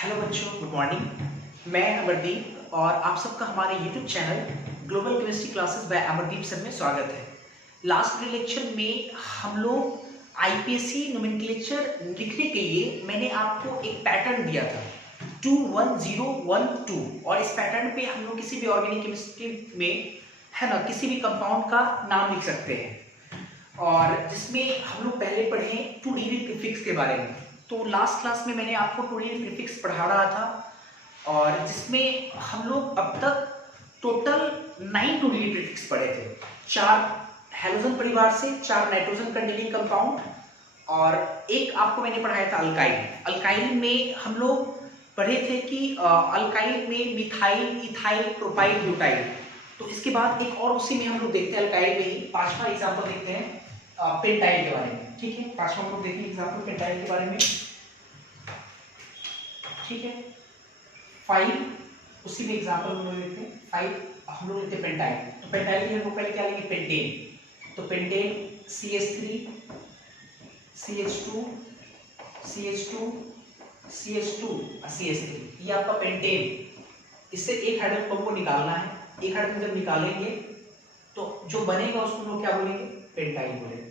Hello बच्चों, good morning. मैं अमरदीप और आप सबका हमारे YouTube channel global chemistry classes bye Amardeep sir में स्वागत है। लास्ट लेक्चर में हम लोग आईपीएससी नोमेनक्लेचर लिखने के लिए मैंने आपको एक पैटर्न दिया था 21012 और इस पैटर्न पे हम लोग किसी भी ऑर्गेनिक केमिस्ट्री में है ना किसी भी कंपाउंड का नाम लिख सकते हैं और जिसमें हम लोग पहले पढ़े 2D प्रीफिक्स के बारे में। तो लास्ट क्लास में मैंने आपको 2D प्रीफिक्स पढ़ा रहा था और जिसमें हम लोग अब तक टोटल 9 2D प्रीफिक्स पढ़े थे। 4 हैलोजन परिवार से, 4 नाइट्रोजन कंटेनिंग कंपाउंड और एक आपको मैंने पढ़ाया था अल्काइल। अल्काइल में हम लोग पढ़े थे कि अल्काइल में मिथाइल, इथाइल, प्रोपाइल, ब्यूटाइल। तो इसके बाद एक और उसी में हम लोग देखते हैं अल्काइल में ही 5वां एग्जाम्पल देखते हैं पेंटाइल के बारे में। ठीक है, 5वां हम लोग देखेंगे एग्जाम्पल पेंटाइल के बारे में। ठीक है, 5 उसी में एग्जाम्पल हम लोग लेते हैं। 5 हम लोग लेते हैं पेंटाइल। तो पेंटाइल के लिए हम लोग पहले क्या लेंगे? पेंटेन। तो pentane CH3 CH2 CH2 CH2 CH3, ये आपका पेंटेन। इससे एक हाइड्रोजन बम को निकालना है। एक हाइड्रोजन जब निकालेंगे तो जो बनेगा उसको लोग क्या बोलेंगे? पेंटाइल बोलेंगे।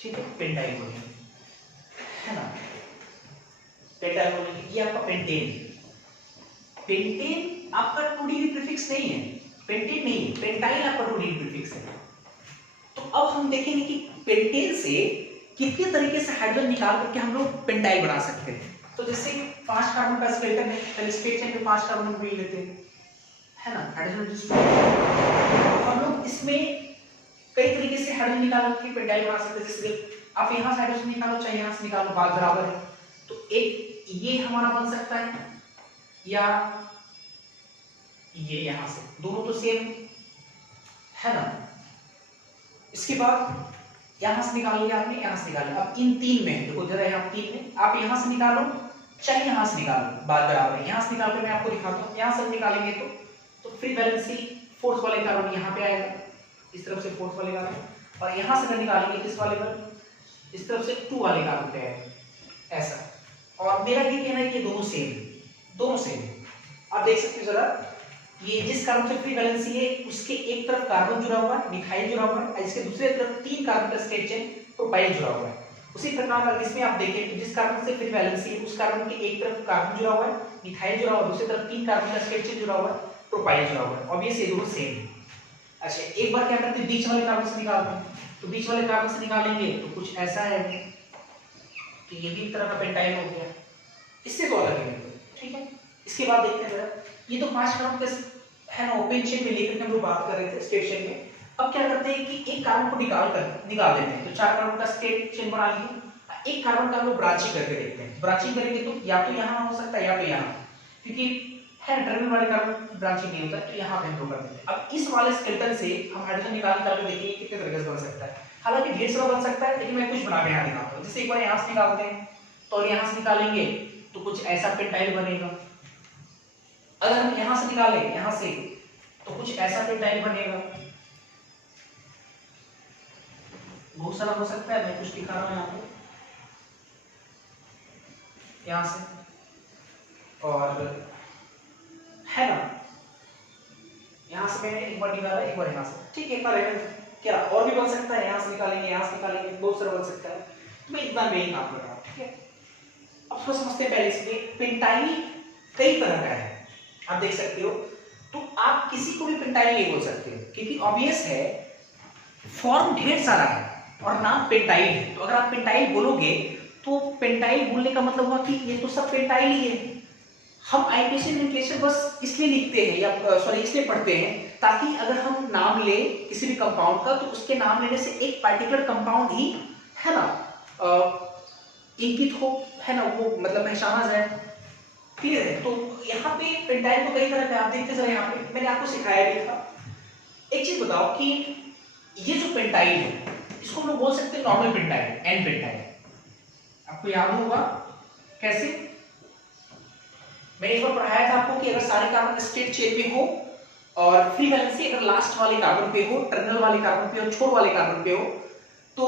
ठीक है, पेंटाइल बोलेंगे, है ना, पेंटाइल बोलेंगे। ये आपका पेंटेन। पेंटेन आपका 2D प्रीफिक्स नहीं है, पेंटेन नहीं है, पेंटाइल आपका 2D प्रीफिक्स है। तो अब हम देखेंगे कि पेंटेन से कितने तरीके से हाइड्रोजन निकाल करके हम लोग पेंटाइल बना सकते हैं। तो जैसे 5 कार्बन का स्केलेटन है, पहले स्ट्रेट चेन पे 5 कार्बन को लेते हैं, है ना, हाइड्रोजन। हम लोग इसमें कई तरीके से हाइड्रोजन निकाल के पेंटाइल बना सकते हैं। जैसे आप यहां से हाइड्रोजन निकालो चाहे यहां से निकालो, बात बराबर है। तो एक ये हमारा बन सकता है या ये यहां से, दोनों तो सेम है ना। इसके बाद यहां से निकाल लिया आपने, यहां से निकाल लिया। अब इन 3 में देखो जरा, यहां 3 में आप यहां से निकालो चाहे यहां से निकालो, बात बराबर है। यहां से निकाल के मैं आपको दिखाता हूं। यहां से निकालेंगे तो फ्री वैलेंसी फोर्थ वाले कार्बन यहां पे आएगा, इस तरफ से फोर्थ वाले कार्बन, और यहां से अगर निकालेंगे किस वाले पर? इस तरफ से 2 वाले कार्बन पे आएगा, ऐसा। और मेरा ये कहना है कि दोनों सेम, दोनों सेम। आप देख सकते हो जरा, ये जिस कार्बन से फ्री वैलेंसी है उसके एक तरफ कार्बन जुड़ा हुआ है, मिथाइल जुड़ा हुआ है, और इसके दूसरे तरफ 3 कार्बन का स्ट्रेट चेन प्रोपाइल जुड़ा हुआ है। उसी प्रकार अगर इसमें आप देखें तो जिस कार्बन से फ्री वैलेंसी है उस कार्बन के एक तरफ कार्बन जुड़ा हुआ है, मिथाइल जुड़ा हुआ है, दूसरी तरफ 3 कार्बन का स्ट्रेट चेन जुड़ा हुआ है, प्रोपाइल जुड़ा हुआ है। ऑब्वियसली दोनों सेम है। अच्छा, एक बार क्या करते हैं, बीच वाले कार्बन से निकालते हैं। तो बीच वाले कार्बन से निकालेंगे तो कुछ ऐसा है, तो ये भी एक तरह का पेंटाइल हो गया, इससे तो अलग है। ठीक है, इसके बाद देखते हैं जरा, ये तो 5 कार्बन का है ना, ओपन चेन में लेकर के हम लोग बात कर रहे थे स्ट्रेट चेन में। अब क्या करते हैं कि एक कार्बन को निकाल देते हैं। तो 4 कार्बन का स्ट्रेट चेन बना लिए, एक कार्बन का हम लोग ब्रांचिंग करके देखते हैं। ब्रांचिंग करेंगे तो या तो यहाँ हो सकता है या तो यहाँ, क्योंकि है टर्मिनल वाले कार्बन ब्रांचिंग नहीं होता, तो यहाँ पे हम लोग कर देते हैं। अब इस वाले स्केलेटन से हम हाइड्रोजन निकाल के देखेंगे कितने तरीके से बन सकता है। हालांकि ढेर सारा बन सकता है, लेकिन मैं कुछ बना के यहाँ दिखाता हूँ। जैसे एक बार यहाँ से निकालते हैं तो यहाँ से निकालेंगे तो कुछ ऐसा पेंटाइल बनेगा। अगर हम यहाँ से निकालें, यहाँ से, तो कुछ ऐसा पेंटाइल बनेगा। बहुत सारा हो सकता है, मैं कुछ दिखा रहा हूँ यहाँ पे, यहाँ से, और है ना, यहाँ से मैंने एक बार निकाला, एक बार यहाँ से। ठीक है, इतना रहेगा। क्या और भी बन सकता है? यहाँ से निकालेंगे, यहाँ से निकालेंगे, बहुत सारा बन सकता है। तो मैं इतना नहीं काम कर रहा हूँ। ठीक है, अब थोड़ा समझते हैं पहले इसमें। पेंटाइल कई तरह का है, आप देख सकते हो। तो आप किसी को भी पेंटाइल नहीं बोल सकते, क्योंकि ऑब्वियस है फॉर्म ढेर सारा है और नाम पेंटाइल है। तो अगर आप पेंटाइल बोलोगे तो पेंटाइल बोलने का मतलब हुआ कि ये तो सब पेंटाइल ही है। हम आईपीएससी नोमेनक्लेचर बस इसलिए लिखते हैं या सॉरी इसलिए पढ़ते हैं ताकि अगर हम नाम ले किसी भी कंपाउंड का तो उसके नाम लेने से एक पर्टिकुलर कंपाउंड ही, है ना, इंकित हो, है ना, वो मतलब पहचाना जाए। क्लियर है? तो यहाँ पे पेंटाइल तो कई तरह का, आप देखते जरा, यहाँ पे मैंने आपको सिखाया भी था। एक चीज बताओ कि ये जो पेंटाइल है इसको हम लोग बोल सकते हैं नॉर्मल पेंटाइल, एन पेंटाइल। आपको याद होगा कैसे? मैंने एक बार पढ़ाया था आपको कि अगर सारे कार्बन स्ट्रेट चेन पे हो और फ्री वैलेंसी अगर लास्ट वाले कार्बन पे हो, टर्मिनल वाले कार्बन पे हो, छोर वाले कार्बन पे हो, तो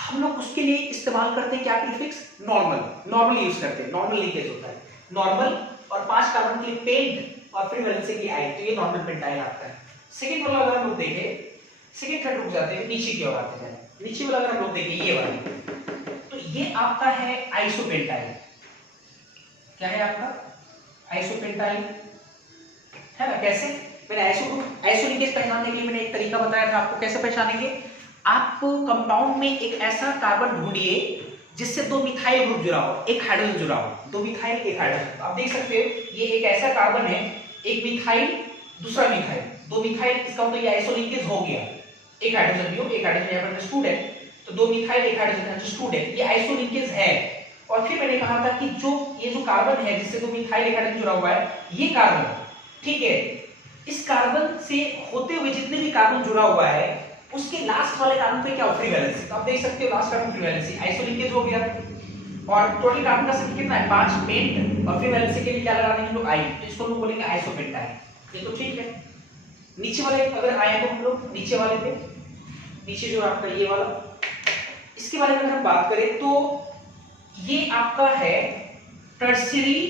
हम लोग उसके लिए इस्तेमाल करते हैं क्या प्रीफिक्स, नॉर्मल यूज करते हैं, नॉर्मल लीकेज होता है, नॉर्मल, और 5 कार्बन के लिए पेंट और फिर वैलेंसी के लिए आई, तो ये नॉर्मल पेंटाइल आता है। सेकंड वाला अगर हम लोग देखें, सेकंड थर्ड रुक जाते हैं, नीचे की ओर आते हैं, नीचे वाला अगर हम लोग देखें ये वाला, तो ये आपका है आइसोपेंटाइल। क्या है आपका, आइसोपेंटाइल, है ना। कैसे, मैंने आइसोलीकेज पहचानने के लिए मैंने एक तरीका बताया था आपको, कैसे पहचानेंगे, आप कंपाउंड में एक ऐसा कार्बन ढूंढिए जिससे 2 मिथाइल ग्रुप जुड़ा हो, एक हाइड्रोजन जुड़ा हो, 2 मिथाइल एक हाइड्रोजन। आप देख सकते हो ये एक ऐसा कार्बन है, एक मिथाइल दूसरा मिथाइल, 2 मिथाइल, इसका मतलब ये आइसोलीकेज हो गया, एक हाइड्रोजन भी हो, एक हाइड्रोजन यहाँ पर अंडरस्टूड है, तो 2 मिथाइल एक हाइड्रोजन अंडरस्टूड है, ये आइसोलीकेज है। और फिर मैंने कहा था कि ये जो कार्बन है जिससे 2 मिथाइल एक हाइड्रोजन जुड़ा हुआ है, ये कार्बन, ठीक है, इस कार्बन से होते हुए जितने भी कार्बन जुड़ा हुआ है उसके लास्ट वाले कार्बन पे क्या हो, फ्री वैलेंसी। तो आप देख सकते हो लास्ट कार्बन फ्री वैलेंसी, आइसोलीकेज हो गया, और टोटल कार्बन का संख्या कितना है, 5 पेंट, और फ्री वैलेंसी के लिए क्या लगा देंगे हम लोग, आई, तो इसको हम लोग बोलेंगे आइसोपेंटाइल। ये तो ठीक है। नीचे वाले अगर आए तो हम लोग नीचे वाले पे, नीचे जो आपका ये वाला, इसके बारे में अगर हम बात करें तो ये आपका है टर्शियरी,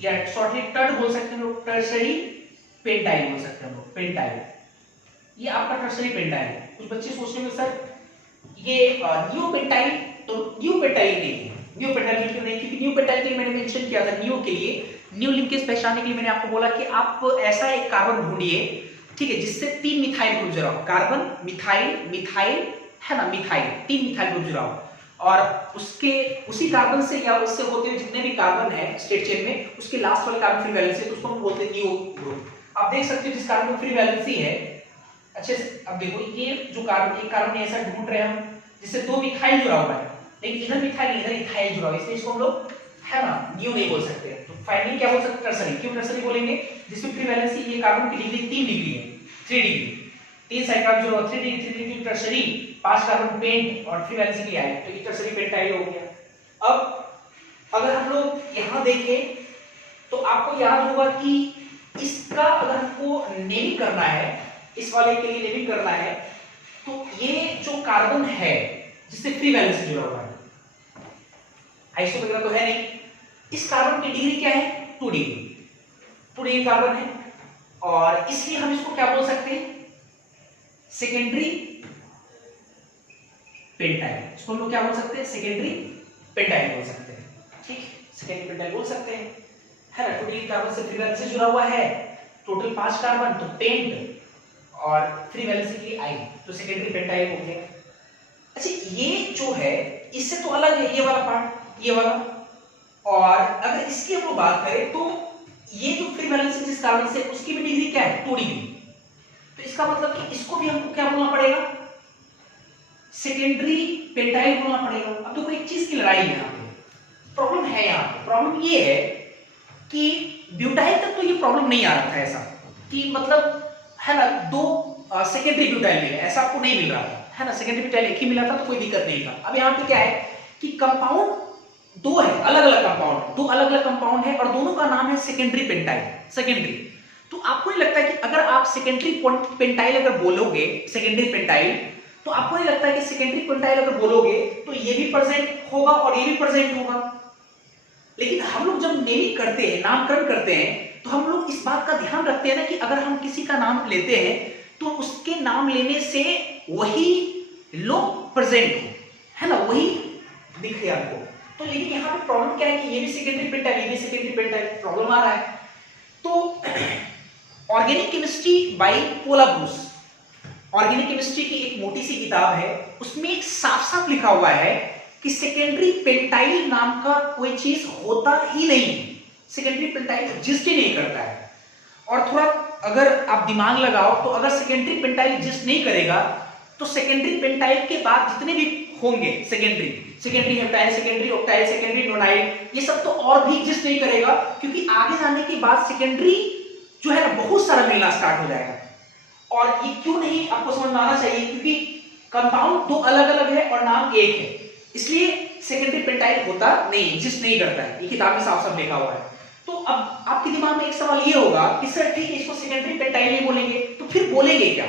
या शॉर्टली टर्ड बोल सकते हैं लोग, टर्शियरी पेंटाइल बोल सकते हैं लोग, पेंटाइल, ये आपका टर्शियरी पेंटाइल है। कुछ बच्चे सोचने में सर ये न्यू पेंटाइल, तो न्यू पेंटाइल नहीं है, न्यू पेंटाइल क्यों नहीं, क्योंकि न्यू पेंटाइल के लिए मैंने मेंशन किया था, न्यू के लिए, न्यू लिंकेज पहचानने के लिए मैंने आपको बोला कि आप ऐसा एक कार्बन ढूंढिए, ठीक है, जिससे 3 मिथाइल ग्रुप जुड़ा हो, कार्बन मिथाइल मिथाइल, है ना, मिथाइल, 3 मिथाइल ग्रुप जुड़ा हो, और उसके उसी कार्बन से या उससे होते हुए जितने भी कार्बन है स्टेट चेन में, उसके लास्ट वाले कार्बन फ्री वैलेंसी, तो उसको हम बोलते हैं न्यू ग्रुप। आप देख सकते हो जिस कार्बन में फ्री वैलेंसी है, अच्छे से अब देखो, ये जो कार्बन, एक कार्बन ऐसा ढूंढ रहे हैं हम जिससे 2 मिथाइल जुड़ा हुआ है, लेकिन इधर मिथाइल नहीं, इधर इथाइल जुड़ा हुआ है, इसलिए इसको हम लोग, है ना, न्यू नहीं बोल सकते। तो फाइनली क्या बोल सकते हैं, टर्सरी। क्यों टर्सरी बोलेंगे, जिसमें फ्री वैलेंसी, ये कार्बन की डिग्री 3 डिग्री है, 3 डिग्री, 3 साइड कार्बन जुड़ा हुआ, 3 degree, 3 degree tertiary, 5 carbon pent और फ्री वैलेंसी की आई, तो ये टर्सरी पेंटाइल हो गया। अब अगर हम लोग यहां देखें तो आपको याद होगा कि इसका अगर हमको नेमिंग करना है, इस वाले के लिए नेमिंग करना है, तो ये जो कार्बन है जिससे फ्री वैलेंसी जुड़ा हुआ है, आइसो वगैरह तो है नहीं, इस कार्बन की डिग्री क्या है, 2 डिग्री, 2 डिग्री कार्बन है, और इसलिए हम इसको क्या बोल सकते हैं, सेकेंडरी पेंटाइल। इसको हम लोग क्या बोल सकते हैं, सेकेंडरी पेंटाइल बोल सकते हैं, ठीक, सेकेंडरी पेंटाइल बोल सकते हैं, है ना। 2 डिग्री कार्बन से फ्री वैलेंसी जुड़ा हुआ है, टोटल 5 कार्बन, तो पेंट और फ्री वैलेंसी के लिए आई, तो सेकेंडरी पेंटाइल हो गया। अच्छा, ये जो है इससे तो अलग है ये वाला पार्ट, ये वाला, और अगर इसकी हम लोग बात करें तो ये जो फ्री वैलेंसी जिस कार्बन से, उसकी भी डिग्री क्या है, 2 डिग्री, तो इसका मतलब कि इसको भी हमको क्या बोलना पड़ेगा, सेकेंडरी पेंटाइल बोलना पड़ेगा। अब तो कोई एक चीज की लड़ाई है यहाँ पे, प्रॉब्लम है, यहाँ पे प्रॉब्लम ये है कि ब्यूटाइल तक तो ये प्रॉब्लम नहीं आ रहा था ऐसा कि मतलब, है ना, 2 सेकेंडरी ब्यूटाइल मिले, ऐसा आपको नहीं मिल रहा था, है ना, सेकेंडरी ब्यूटाइल एक ही मिला था तो कोई दिक्कत नहीं था। अब यहाँ पे क्या है कि कंपाउंड 2 है, अलग अलग कंपाउंड, 2 अलग अलग कंपाउंड है, और दोनों का नाम है सेकेंडरी पेंटाइल, सेकेंडरी। तो आपको नहीं लगता है कि अगर आप सेकेंडरी पेंटाइल अगर बोलोगे, सेकेंडरी पेंटाइल, तो आपको नहीं लगता है कि सेकेंडरी पेंटाइल अगर बोलोगे तो ये भी प्रेजेंट होगा और ये भी प्रेजेंट होगा। लेकिन हम लोग जब नेमिंग करते हैं, नामकरण करते हैं, तो हम लोग इस बात का ध्यान रखते हैं ना कि अगर हम किसी का नाम लेते हैं तो उसके नाम लेने से वही लोग प्रेजेंट हो, है ना, वही दिखे आपको। तो लेकिन यहाँ पे प्रॉब्लम क्या है कि ये भी सेकेंडरी पेंटाइल, ये भी सेकेंडरी पेंटाइल, प्रॉब्लम आ रहा है। तो ऑर्गेनिक केमिस्ट्री बाय पोला ब्रूस, ऑर्गेनिक केमिस्ट्री की एक मोटी सी किताब है, उसमें साफ साफ लिखा हुआ है कि सेकेंडरी पेंटाइल नाम का कोई चीज होता ही नहीं, सेकेंडरी पेंटाइल एग्जिस्ट ही नहीं करता है। और थोड़ा अगर आप दिमाग लगाओ तो अगर सेकेंडरी पेंटाइल एग्जिस्ट नहीं करेगा तो सेकेंडरी पेंटाइल के बाद जितने भी होंगे secondary heptyl, secondary octyl, secondary nonyl, ये सब तो और भी एग्जिस्ट नहीं करेगा, क्योंकि आगे जाने के बाद सेकेंडरी जो है ना बहुत सारा मिलना स्टार्ट हो जाएगा। और ये क्यों नहीं आपको समझ में आना चाहिए, क्योंकि कंपाउंड 2 अलग अलग है और नाम एक है, इसलिए सेकेंडरी पेंटाइल होता नहीं, एग्जिस्ट नहीं करता है, ये किताब में साफ साफ लिखा हुआ है। तो अब आपके दिमाग में एक सवाल ये होगा कि सर ठीक है, इसको सेकेंडरी पेंटाइल नहीं बोलेंगे तो फिर बोलेंगे क्या,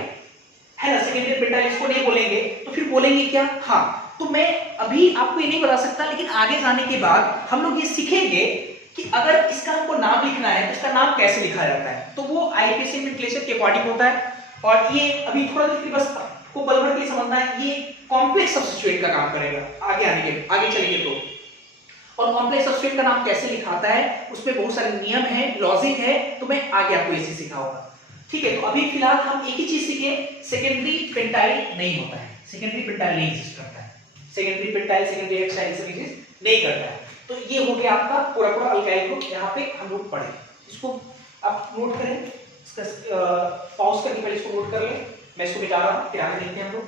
है ना, सेकेंडरी पेंटाइल इसको नहीं बोलेंगे तो फिर बोलेंगे क्या। हाँ, तो मैं अभी आपको ये नहीं बता सकता, लेकिन आगे जाने के बाद हम लोग ये सीखेंगे कि अगर इसका हमको नाम लिखना है तो इसका नाम कैसे लिखा जाता है। तो वो आईपीएसी नोमेनक्लेचर के अकॉर्डिंग होता है। और ये अभी थोड़ा बस को पल भर के लिए समझना है, ये कॉम्प्लेक्स सब्स्टिट्यूएंट का काम करेगा आगे चलेंगे तो। और कॉम्प्लेक्स सब्स्टिट्यूएंट का नाम कैसे लिखाता है उसमें बहुत सारे नियम है, लॉजिक है, तो मैं आगे आपको इसे सिखाऊंगा। ठीक है, तो अभी फिलहाल हम एक ही चीज सीखे, सेकेंडरी पेंटाइल नहीं होता है, सेकेंडरी पेंटाइल नहीं एग्जिस्ट करता है, सेकेंडरी पेंटाइल सेकेंडरी हेक्साइल सब एग्जिस्ट नहीं करता है। तो ये हो गया आपका पूरा अल्काइल ग्रुप, यहाँ पे हम लोग पढ़े, इसको आप नोट करें, इसका पॉज करके पहले इसको नोट कर लें, मैं इसको मिटा रहा हूं, फिर आगे देखते हैं हम लोग।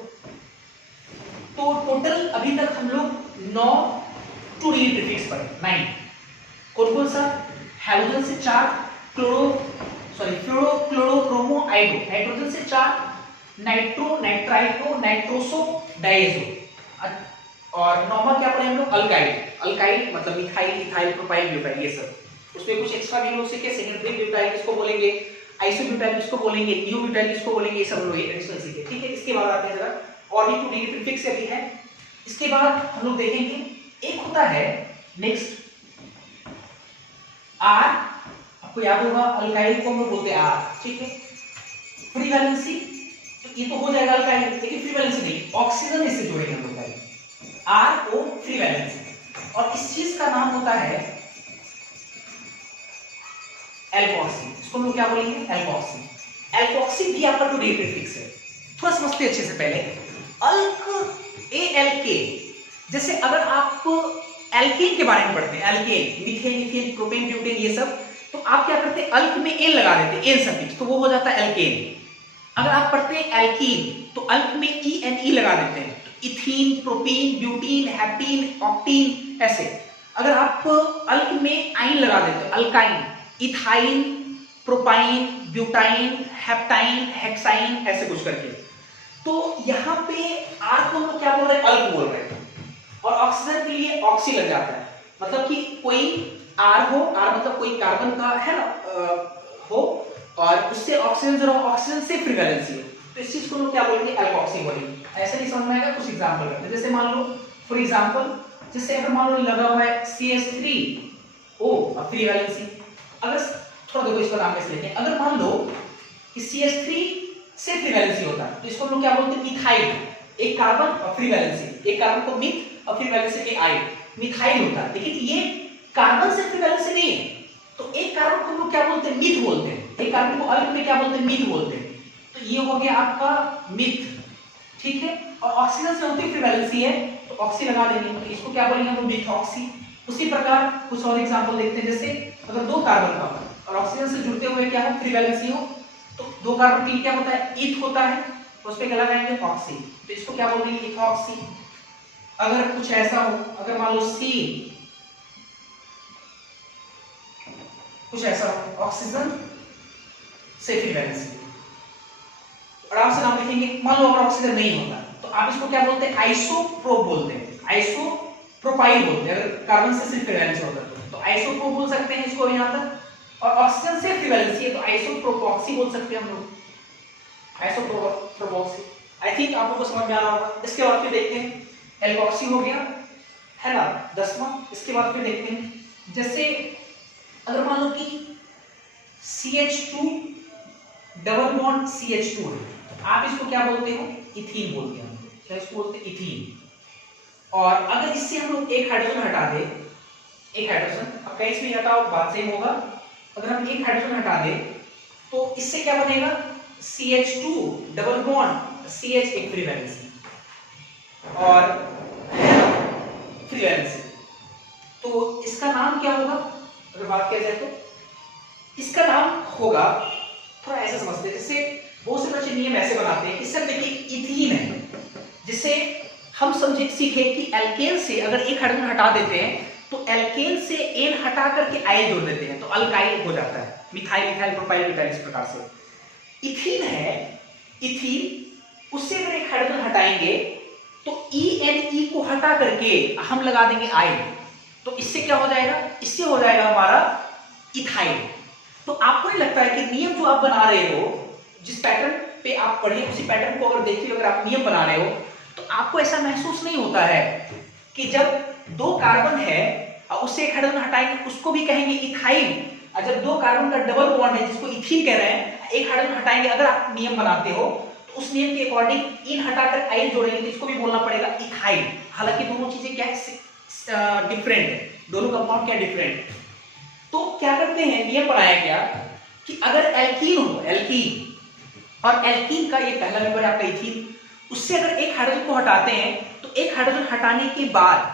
तो टोटल अभी तक हम लोग 9 2 डिग्री प्रीफिक्स पढ़े, 9। कौन सा? हैलोजन से 4, फ्लोरो क्लोरो क्रोमो आइडो, नाइट्रोजन से 4, नाइट्रो नाइट्राइटो नाइट्रोसो डायजो, और नॉर्मल क्या पढ़े हम लोग? अल्काइल मतलब मिथाइल इथाइल प्रोपाइल ब्यूटाइल, ये सब। उसमें कुछ एक्स्ट्रा भी लोग सीखे, सेकेंडरी ब्यूटाइल किसको बोलेंगे, आइसोब्यूटाइल किसको बोलेंगे, नियोब्यूटाइल किसको बोलेंगे, ये सब लोग एडिशनल सीखे। ठीक है, इसके बाद आते हैं जरा और भी 2 डिग्री प्रीफिक्स भी है। इसके बाद हम लोग देखेंगे एक होता है नेक्स्ट आर, आपको याद होगा अल्काइल को हम लोग बोलते हैं आर। ठीक है, फ्री वैलेंसी, तो ये तो हो जाएगा अल्काइल, लेकिन फ्री वैलेंसी नहीं, ऑक्सीजन इससे जोड़ेंगे हम लोग आर ओ फ्री वैलेंसी। और इस चीज का नाम होता है एल्कोक्सी, इसको हम लोग क्या बोलेंगे? एल्कोक्सी। एल्कोक्सी भी आपका 2 डिग्री प्रीफिक्स है। थोड़ा समझते अच्छे से पहले, अल्क ALK, जैसे अगर आप एल्केन के बारे में पढ़ते हैं, alkane methane ethane propane butane ये सब, तो आप क्या करते हैं? अल्क में एन लगा देते हैं, एन सफिक्स, तो वो हो जाता है एल्केन। अगर आप पढ़ते हैं एल्कीन तो अल्क में ENE लगा देते हैं, ethene propene butene heptene octene ऐसे। अगर आप अल्क में आइन लगा देते हो, alkyne ethyne propyne butyne heptyne hexyne ऐसे कुछ करके, तो यहाँ पे आर को हम लोग क्या बोल रहे हैं? अल्क बोल रहे हैं। और ऑक्सीजन के लिए ऑक्सी लग जाता है, मतलब कि कोई आर हो, आर मतलब कोई कार्बन का है ना हो, और उससे ऑक्सीजन जो ऑक्सीजन से फ्री वैलेंसी हो, तो इस चीज को लोग क्या बोलेंगे? एल्कोक्सी बोलेंगे। ऐसे नहीं समझ में आएगा, कुछ एग्जांपल करते हैं। जैसे मान लो फॉर एग्जांपल, जैसे अगर मान लो लगा हुआ है CH3O फ्री वैलेंसी, अगर थोड़ा देखो इसका नाम कैसे लिखें, अगर मान लो कि CH3 से फ्री वैलेंसी होता है तो इसको हम लोग क्या बोलते हैं? मिथाइल, एक कार्बन और फ्री वैलेंसी, एक कार्बन को मिथ और फ्री वैलेंसी के आइल, मिथाइल होता है। लेकिन ये कार्बन से फ्री वैलेंसी नहीं है, तो एक कार्बन को हम लोग क्या बोलते हैं? मिथ बोलते हैं। एक कार्बन को अल्क में क्या बोलते हैं? मिथ बोलते हैं। तो ये हो गया आपका मिथ। ठीक है, और ऑक्सीजन से होती फ्री वैलेंसी है तो ऑक्सी लगा देंगे, तो इसको क्या बोलेंगे हम? मिथॉक्सी। उसी प्रकार कुछ और एग्जांपल देखते हैं, जैसे अगर 2 कार्बन का और ऑक्सीजन से जुड़ते हुए क्या हो? फ्री वैलेंसी हो, तो 2 कार्बन के लिए क्या होता है? ईथ होता है, तो उस पे क्या लगाएंगे? ऑक्सी, तो इसको क्या बोलेंगे? इथॉक्सी। अगर कुछ ऐसा हो, अगर मान लो C कुछ ऐसा हो, ऑक्सीजन से फ्री वैलेंसी, आराम से नाम लिखेंगे। मान लो अगर ऑक्सीजन नहीं होता तो आप इसको क्या बोलते हैं? आइसोप्रोप बोलते हैं, आइसोप्रोपाइल बोलते हैं। अगर कार्बन से सिर्फ फ्री वैलेंसी होता है तो आइसोप्रोप बोल सकते हैं इसको यहां तक, और ऑक्सीजन से फ्री वैलेंसी है तो आइसोप्रोपॉक्सी बोल सकते हैं हम लोग, आइसोप्रोपॉक्सी। आई थिंक आप लोगों को समझ में आ रहा होगा। इसके बाद फिर देखते हैं एल्कोक्सी हो गया है ना 10वां। इसके बाद फिर देखते हैं, जैसे अगर मान लो कि CH2 डबल बॉन्ड CH2 है, तो आप इसको क्या बोलते हो? इथीन बोलते हैं। क्या इसको बोलते हैं? इथीन। और अगर इससे हम लोग एक हाइड्रोजन हटा दे, एक हाइड्रोजन, अब कहीं इसमें हटाओ बात सेम होगा, अगर हम एक हाइड्रोजन हटा दे तो इससे क्या बनेगा? CH2 डबल बॉन्ड CH, एक फ्री वैलेंसी और फ्री वैलेंसी, तो इसका नाम क्या होगा? अगर बात किया जाए तो इसका नाम होगा, थोड़ा ऐसे समझते हैं, जैसे बहुत से बच्चे नियम ऐसे बनाते हैं, इससे देखिए इथीन है, जिसे हम समझे सीखे कि एल्केन से अगर एक हाइड्रोजन हटा देते हैं तो एल्केन से एन हटा करके आइल जोड़ देते हैं तो अल्काइल हो जाता है, मिथाइल इथाइल प्रोपाइल ब्यूटाइल, इस प्रकार से। इथीन है, इथीन, उससे अगर एक हाइड्रोजन हटाएंगे तो ENE को हटा करके हम लगा देंगे आइल, तो इससे क्या हो जाएगा? इससे हो जाएगा हमारा इथाइल। तो आपको नहीं लगता है कि नियम जो आप बना रहे हो, जिस पैटर्न पे आप पढ़े उसी पैटर्न को अगर देखते हुए अगर आप नियम बना रहे हो तो आपको ऐसा महसूस नहीं होता है कि जब दो कार्बन है और उससे एक हाइड्रोजन हटाएंगे उसको भी कहेंगे इथाइल, और जब दो कार्बन का डबल बॉन्ड है जिसको इथीन कह रहे हैं, एक हाइड्रोजन हटाएंगे, अगर आप नियम बनाते हो तो उस नियम के अकॉर्डिंग इन हटाकर आइल जोड़ेंगे तो इसको भी बोलना पड़ेगा इथाइल। हालांकि दोनों चीजें क्या है, डिफरेंट है, दोनों कंपाउंड क्या डिफरेंट। तो क्या करते हैं, नियम बनाया गया कि अगर एल्कीन हो, एल्कीन और एल्कीन का ये पहला मेंबर है आपका इथीन, उससे अगर एक हाइड्रोजन को हटाते हैं तो एक हाइड्रोजन हटाने के बाद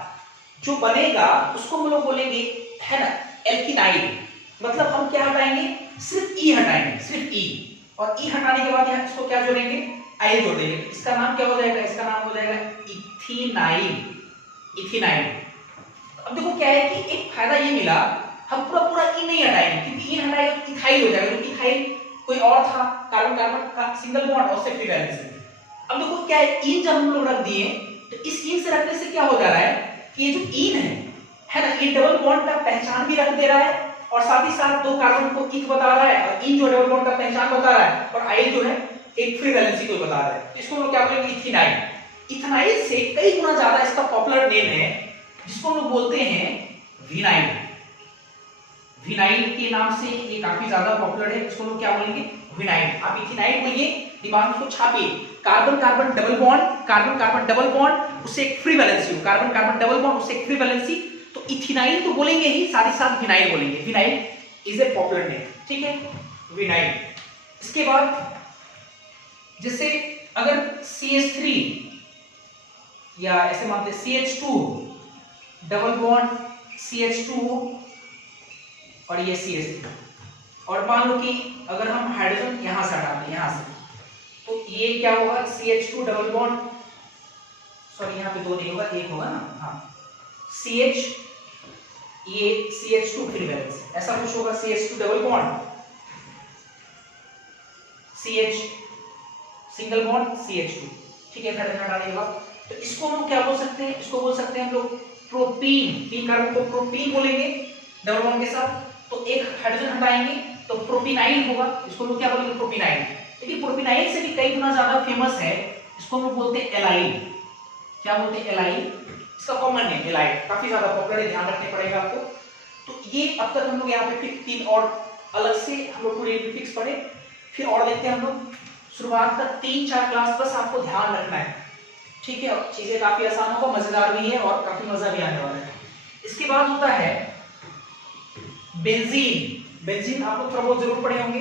जो बनेगा उसको हम लोग बोलेंगे, है ना, एल्किनाइल। मतलब हम क्या हटाएंगे, सिर्फ ई हटाएंगे, सिर्फ ई, और ई हटाने के बाद यहाँ इसको क्या जोड़ेंगे, आइल जोड़ देंगे। इसका नाम क्या हो जाएगा, इसका नाम हो जाएगा इथेनाइल, इथेनाइल। अब देखो क्या है कि एक फायदा ये मिला, हम पूरा पूरा ई नहीं हटाएंगे, क्योंकि ई हटाएगा तो इथाइल हो जाएगा, तो इथाइल कोई और था, कार्बन कार्बन का सिंगल बॉन्ड और उससे फ्री वैलेंसी। अब देखो क्या है, इन जब हम लोग रख दिए तो इस इन से रखने से क्या हो जा रहा है कि ये जो इन है ना, ये डबल बॉन्ड का पहचान भी रख दे रहा है और साथ ही साथ दो कार्बन को इथ बता रहा है, और इन जो डबल बॉन्ड का पहचान बता रहा है, और आइल जो है एक फ्री वैलेंसी को बता रहा है। तो इसको हम लोग क्या बोलेंगे, इथेनाइल। इथेनाइल से कई गुना ज्यादा इसका पॉपुलर नेम है जिसको हम लोग बोलते हैं विनाइल। विनाइल के नाम से ये काफी ज्यादा पॉपुलर है, इसको लोग क्या बोलेंगे, विनाइल। आप इथेनाइल बोलिए, दिमाग में उसको छापिए, carbon carbon double bond, carbon carbon double bond, उससे एक फ्री वैलेंसी हो, कार्बन कार्बन डबल बॉन्ड, उससे एक फ्री वैलेंसी, तो इथेनाइल तो बोलेंगे ही, साथ ही साथ विनाइल बोलेंगे। Vinyl is a popular name, ठीक है, विनाइल। इसके बाद जैसे अगर CH3 या ऐसे मानते CH2 डबल बॉन्ड CH2 और ये CH3, और मान लो कि अगर हम हाइड्रोजन यहां से हटाते हैं, यहां से, तो ये क्या होगा, CH2 डबल बॉन्ड, सॉरी यहाँ पे दो नहीं होगा, एक होगा ना, हाँ, CH, ये CH2 फ्री वैलेंस, ऐसा कुछ होगा, CH2 double bond CH single bond CH2, ठीक है, हाइड्रोजन हटा देगा। तो इसको हम क्या बोल सकते हैं, इसको बोल सकते हैं हम लोग प्रोपीन, तीन कार्बन को प्रोपीन बोलेंगे डबल बॉन्ड के साथ, तो एक हाइड्रोजन हटाएंगे तो प्रोपीनाइल होगा, इसको लोग क्या बोलेंगे, प्रोपीनाइल। लेकिन प्रोपीनाइल से भी कई गुना ज्यादा फेमस है, इसको हम लोग बोलते हैं एलाइल। क्या बोलते हैं, एलाइल, इसका कॉमन नेम एलाइल, काफी ज्यादा पॉपुलर है, ध्यान रखने पड़ेगा आपको। तो ये अब तक हम लोग यहाँ पे तीन और अलग से हम लोग पूरे फिक्स पढ़े, फिर और देखते हैं हम लोग। शुरुआत का 3-4 क्लास बस आपको ध्यान रखना है, ठीक है, चीजें काफी आसान होगा, मजेदार भी है और काफी मजा भी आने वाला है। इसके बाद होता है बेंजीन। बेंजीन आप लोग थोड़ा बहुत जरूर पढ़े होंगे।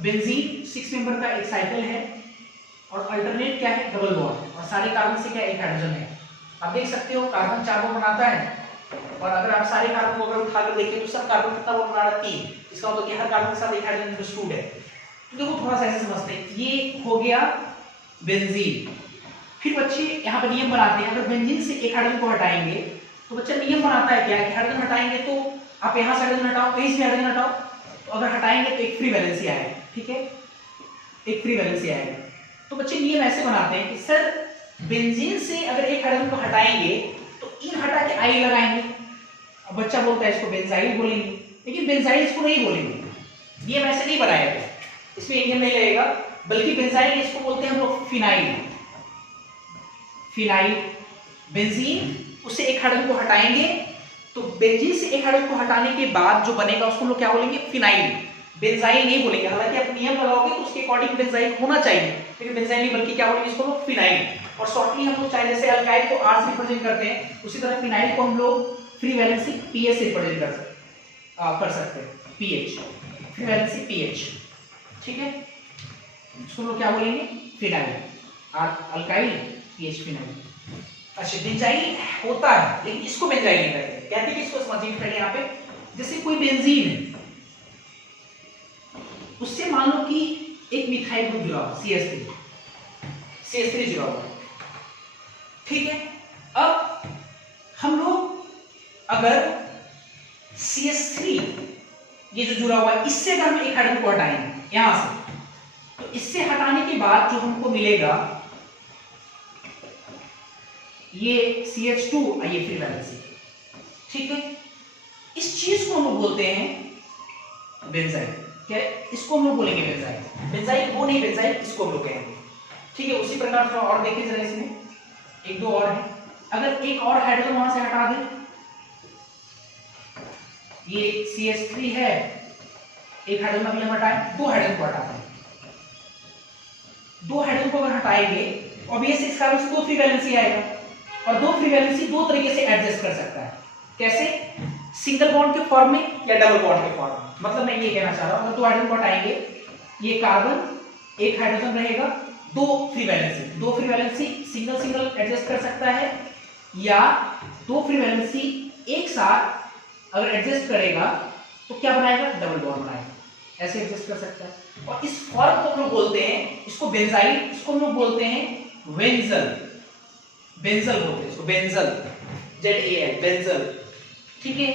बेंजीन 6 मेंबर का एक साइकिल है और अल्टरनेट क्या है, डबल बॉन्ड, और सारे कार्बन से क्या एक हाइड्रोजन है। आप देख सकते हो कार्बन 4 बॉन्ड बनाता है, और अगर आप सारे कार्बन को अगर उठाकर देखें तो सब कार्बन कितना बॉन्ड बना रहा है, 3। इसका मतलब कि हर कार्बन के साथ एक हाइड्रोजन इंक्लूड है। तो देखो थोड़ा सा ऐसे समझते हैं, ये हो गया बेंजीन। फिर बच्चे यहाँ पर नियम बनाते हैं, अगर बेंजीन से एक हाइड्रोजन को हटाएंगे तो बच्चा नियम बनाता है क्या, कि हाइड्रोजन हटाएंगे तो आप यहाँ से हाइड्रोजन हटाओ, कहीं से हाइड्रोजन हटाओ, तो अगर हटाएंगे तो एक फ्री वैलेंसी आएगा, ठीक है, एक फ्री वैलेंसी आएगा। तो बच्चे नियम ऐसे बनाते हैं कि सर बेंजीन से अगर एक हाइड्रोजन को हटाएंगे तो इन हटा के आई लगाएंगे। अब बच्चा बोलता है इसको बेंजाइल बोलेंगे, लेकिन बेंजाइल इसको नहीं बोलेंगे, नियम ऐसे नहीं बनाया गया, इसमें इंडियन नहीं लगेगा, बल्कि बेंजाइल इसको बोलते हैं हम लोग फिनाइल। फिनाइल बेंजीन, उससे एक हाइड्रोजन को हटाएंगे तो बेंजीन से एक हाइड्रोजन को हटाने के बाद जो बनेगा उसको हम लोग क्या बोलेंगे, फिनाइल, बेंजाइल नहीं बोलेंगे। हालांकि आप नियम लगाओगे तो उसके अकॉर्डिंग बेंजाइल होना चाहिए, लेकिन बेंजाइल नहीं बल्कि क्या बोलेंगे, इसको लोग फिनाइल। और शॉर्टली हम लोग चाहे जैसे अल्काइल को R से रिप्रेजेंट करते हैं, उसी तरह फिनाइल को हम लोग फ्री वैलेंसी PH से रिप्रेजेंट कर सकते हैं, PH, फ्री वैलेंसी PH, ठीक है, इसको लोग क्या बोलेंगे, फिनाइल, अल्काइल PH फिनाइल। अच्छा बेंजाइल होता है लेकिन इसको बेंजाइल नहीं कहते, कहते हैं इसको समझिए पहले यहाँ पे, जैसे कोई बेंजीन है उससे मान लो कि एक मिथाइल ग्रुप जुड़ा हुआ CH3 जुड़ा हुआ, ठीक है। अब हम लोग अगर CH3 ये जो जुड़ा हुआ है इससे अगर हम एक हाइड्रोजन को हटाएंगे यहां से, तो इससे हटाने के बाद जो हमको मिलेगा ये CH2 ये फ्री वैलेंसी, ठीक है। इस चीज को हम लोग बोलते हैं बेंजाइल। क्या इसको हम लोग बोलेंगे बेंजाइल, बेंजाइल वो नहीं, बेंजाइल इसको हम लोग कहेंगे, ठीक है। उसी प्रकार थोड़ा और देखिए जरा इसमें, एक दो और है, अगर एक और हाइड्रोजन वहां से हटा दें, ये CH3 है, एक हाइड्रोजन अभी हम हटाएं, दो हाइड्रोजन को हटाते हैं, दो हाइड्रोजन को अगर हटाएंगे ऑब्वियसली इस कार्बन से दो फ्री वैलेंसी आएगा, और दो फ्री वैलेंसी दो तरीके से एडजस्ट कर सकता है, कैसे? सिंगल बॉन्ड के फॉर्म में या डबल बॉन्ड के फॉर्म में। मतलब मैं ये कहना चाह रहा हूं, अगर दो हाइड्रोजन को हटाएंगे, ये कार्बन एक हाइड्रोजन रहेगा, दो free valency single single adjust कर सकता है, या दो फ्री वैलेंसी एक साथ अगर एडजस्ट करेगा तो क्या बनाएगा? डबल बॉन्ड बनाएगा, ऐसे एडजस्ट कर सकता है। और इस फॉर्म को हम लोग बोलते हैं, इसको बेंजाइल, इसको हम लोग बोलते हैं बेंजल, बेंजल बोलते हैं इसको, बेंजल, ZAL, बेंजल। ठीक है,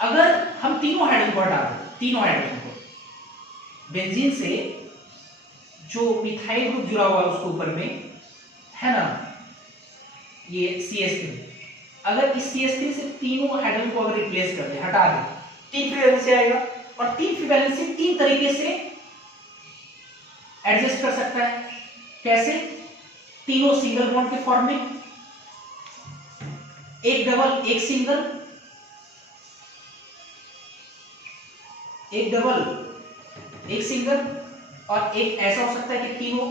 अगर हम तीनों हाइड्रोजन को हटा दें, तीनों हाइड्रोजन को बेंजीन से, जो मिथाइल ग्रुप जुड़ा हुआ है उसके ऊपर में है ना, ये CH3, अगर इस CH3 से तीनों हाइड्रोजन को अगर रिप्लेस कर दे, हटा दे, तीन फ्री वैलेंसी आएगा, और तीन फ्री वैलेंसी तीन तरीके से एडजस्ट कर सकता है, कैसे? तीनों सिंगल बॉन्ड के फॉर्म में, एक डबल एक सिंगल, एक डबल एक सिंगल, और एक ऐसा हो सकता है कि तीनों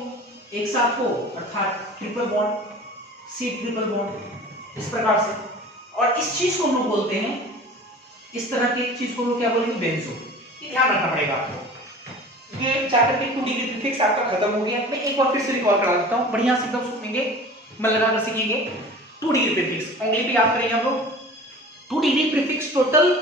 एक साथ हो, अर्थात triple bond, C triple bond, इस प्रकार से। और इस चीज को हम लोग बोलते हैं, इस तरह की चीज को हम लोग क्या बोलेंगे? बेंजो। ये ध्यान रखना पड़ेगा आपको। ये चैप्टर के 2 डिग्री प्रीफिक्स आपका खत्म हो गया। मैं एक बार फिर से रिकॉल करा देता हूं, बढ़िया से एकदम सुनेंगे, मन लगाकर सीखेंगे। 2 डिग्री प्रीफिक्स उंगली पे याद करेंगे हम लोग। 2 डिग्री प्रीफिक्स टोटल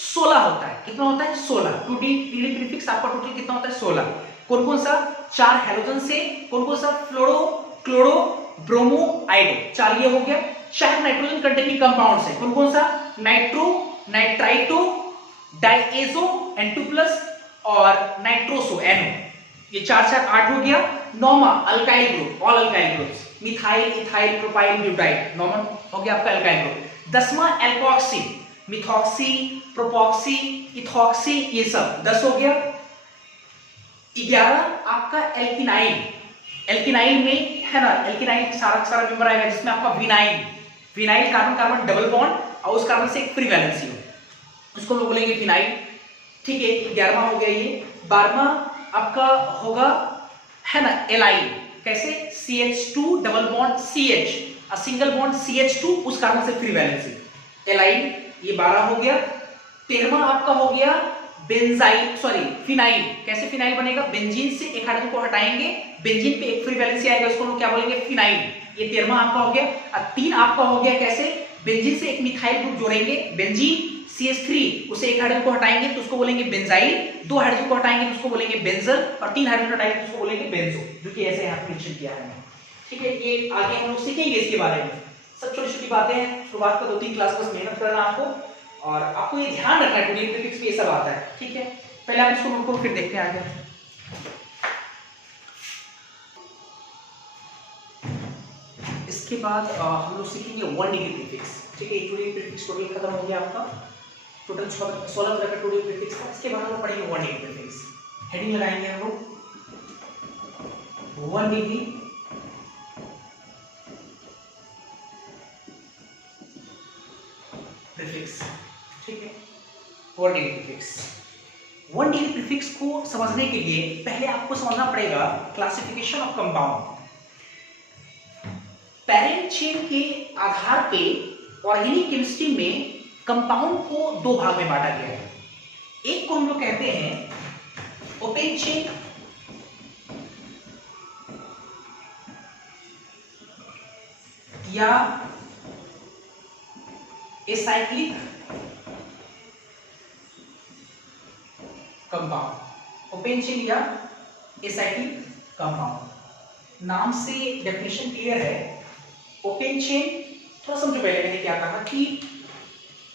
16 होता है। कितना होता है? 16। 2 डिग्री प्रीफिक्स आपका टोटल कितना होता है? 16। कौन कौन सा? 4 हैलोजन से, कौन कौन सा? फ्लोरो, क्लोरो, ब्रोमो, आयोडो, 4 ये हो गया। 4 नाइट्रोजन कंटेनिंग कंपाउंड से, कौन कौन सा? नाइट्रो, नाइट्राइटो, डाइएजो N2+ और नाइट्रोसो NO, ये 4 4 8 हो गया। नौमा alkyl group, all alkyl groups, methyl, ethyl, propyl, butyl, नौमा हो गया आपका अल्काइल ग्रुप। 10वां एल्कोक्सी, मिथॉक्सी, प्रोपॉक्सी, इथॉक्सी, ये सब 10 हो गया। 11 आपका एल्किनाइल, एल्किनाइल में है ना, एल्किनाइल सारा मेंबर आएगा जिसमें आपका vinyl, vinyl carbon carbon double bond और उस कार्बन से एक फ्री वैलेंसी हो, उसको लोग बोलेंगे फिनाइल। ठीक है, 11वां हो गया ये। 12वां आपका होगा है ना एलाइल, कैसे? CH2 double bond CH, a single bond CH2, उस कार्बन से फ्री वैलेंसी, एलाइल, ये 12 हो गया। 13वां आपका हो गया बेंजाइल, सॉरी फिनाइल। कैसे फिनाइल बनेगा? बेंजीन से एक हाइड्रोजन को हटाएंगे, बेंजीन पे एक फ्री वैलेंसी आएगा, उसको हम क्या बोलेंगे? फिनाइल। ये 13वां आपका हो गया। और 3 आपका हो गया कैसे? बेंजीन से एक मिथाइल ग्रुप जोड़ेंगे, बेंजीन CH3, उसे एक हाइड्रोजन को हटाएंगे तो उसको बोलेंगे बेंजाइल, 2 हाइड्रोजन को हटाएंगे तो उसको बोलेंगे बेंजल, और 3 हाइड्रोजन हटाएंगे तो उसको बोलेंगे बेंजो, जो कि ऐसे यहाँ मेंशन किया है। ठीक है, ये आगे हम लोग सीखेंगे इसके बारे में। सब छोटी छोटी बातें हैं, शुरुआत का 2-3 क्लास बस मेहनत करना आपको, और आपको ये ध्यान रखना है टू डिग्री प्रीफिक्स में ये सब आता है। ठीक है, पहले आप इसको नोट करो, फिर देखते हैं आगे। इसके बाद हम लोग सीखेंगे 1 डिग्री प्रीफिक्स। ठीक है, 2 डिग्री प्रीफिक्स टोटल खत्म हो गया आपका, टोटल 16 तरह का 2 डिग्री प्रीफिक्स था। इसके बाद हम लोग पढ़ेंगे 1 डिग्री प्रीफिक्स। हेडिंग लगाएंगे हम लोग 1 डिग्री प्रीफिक्स। ठीक है, 1 डिग्री प्रीफिक्स। 1 डिग्री प्रीफिक्स को समझने के लिए पहले आपको समझना पड़ेगा classification of compound. Parent chain के आधार पे ऑर्गेनिक केमिस्ट्री में कंपाउंड को 2 भाग में बांटा गया है। एक को हम लोग कहते हैं ओपन चेन, या एसाइक्लिक कंपाउंड। ओपन चेन या एसाइक्लिक कंपाउंड, नाम से डेफिनेशन क्लियर है। ओपन चेन, थोड़ा समझो पहले मैंने क्या कहा कि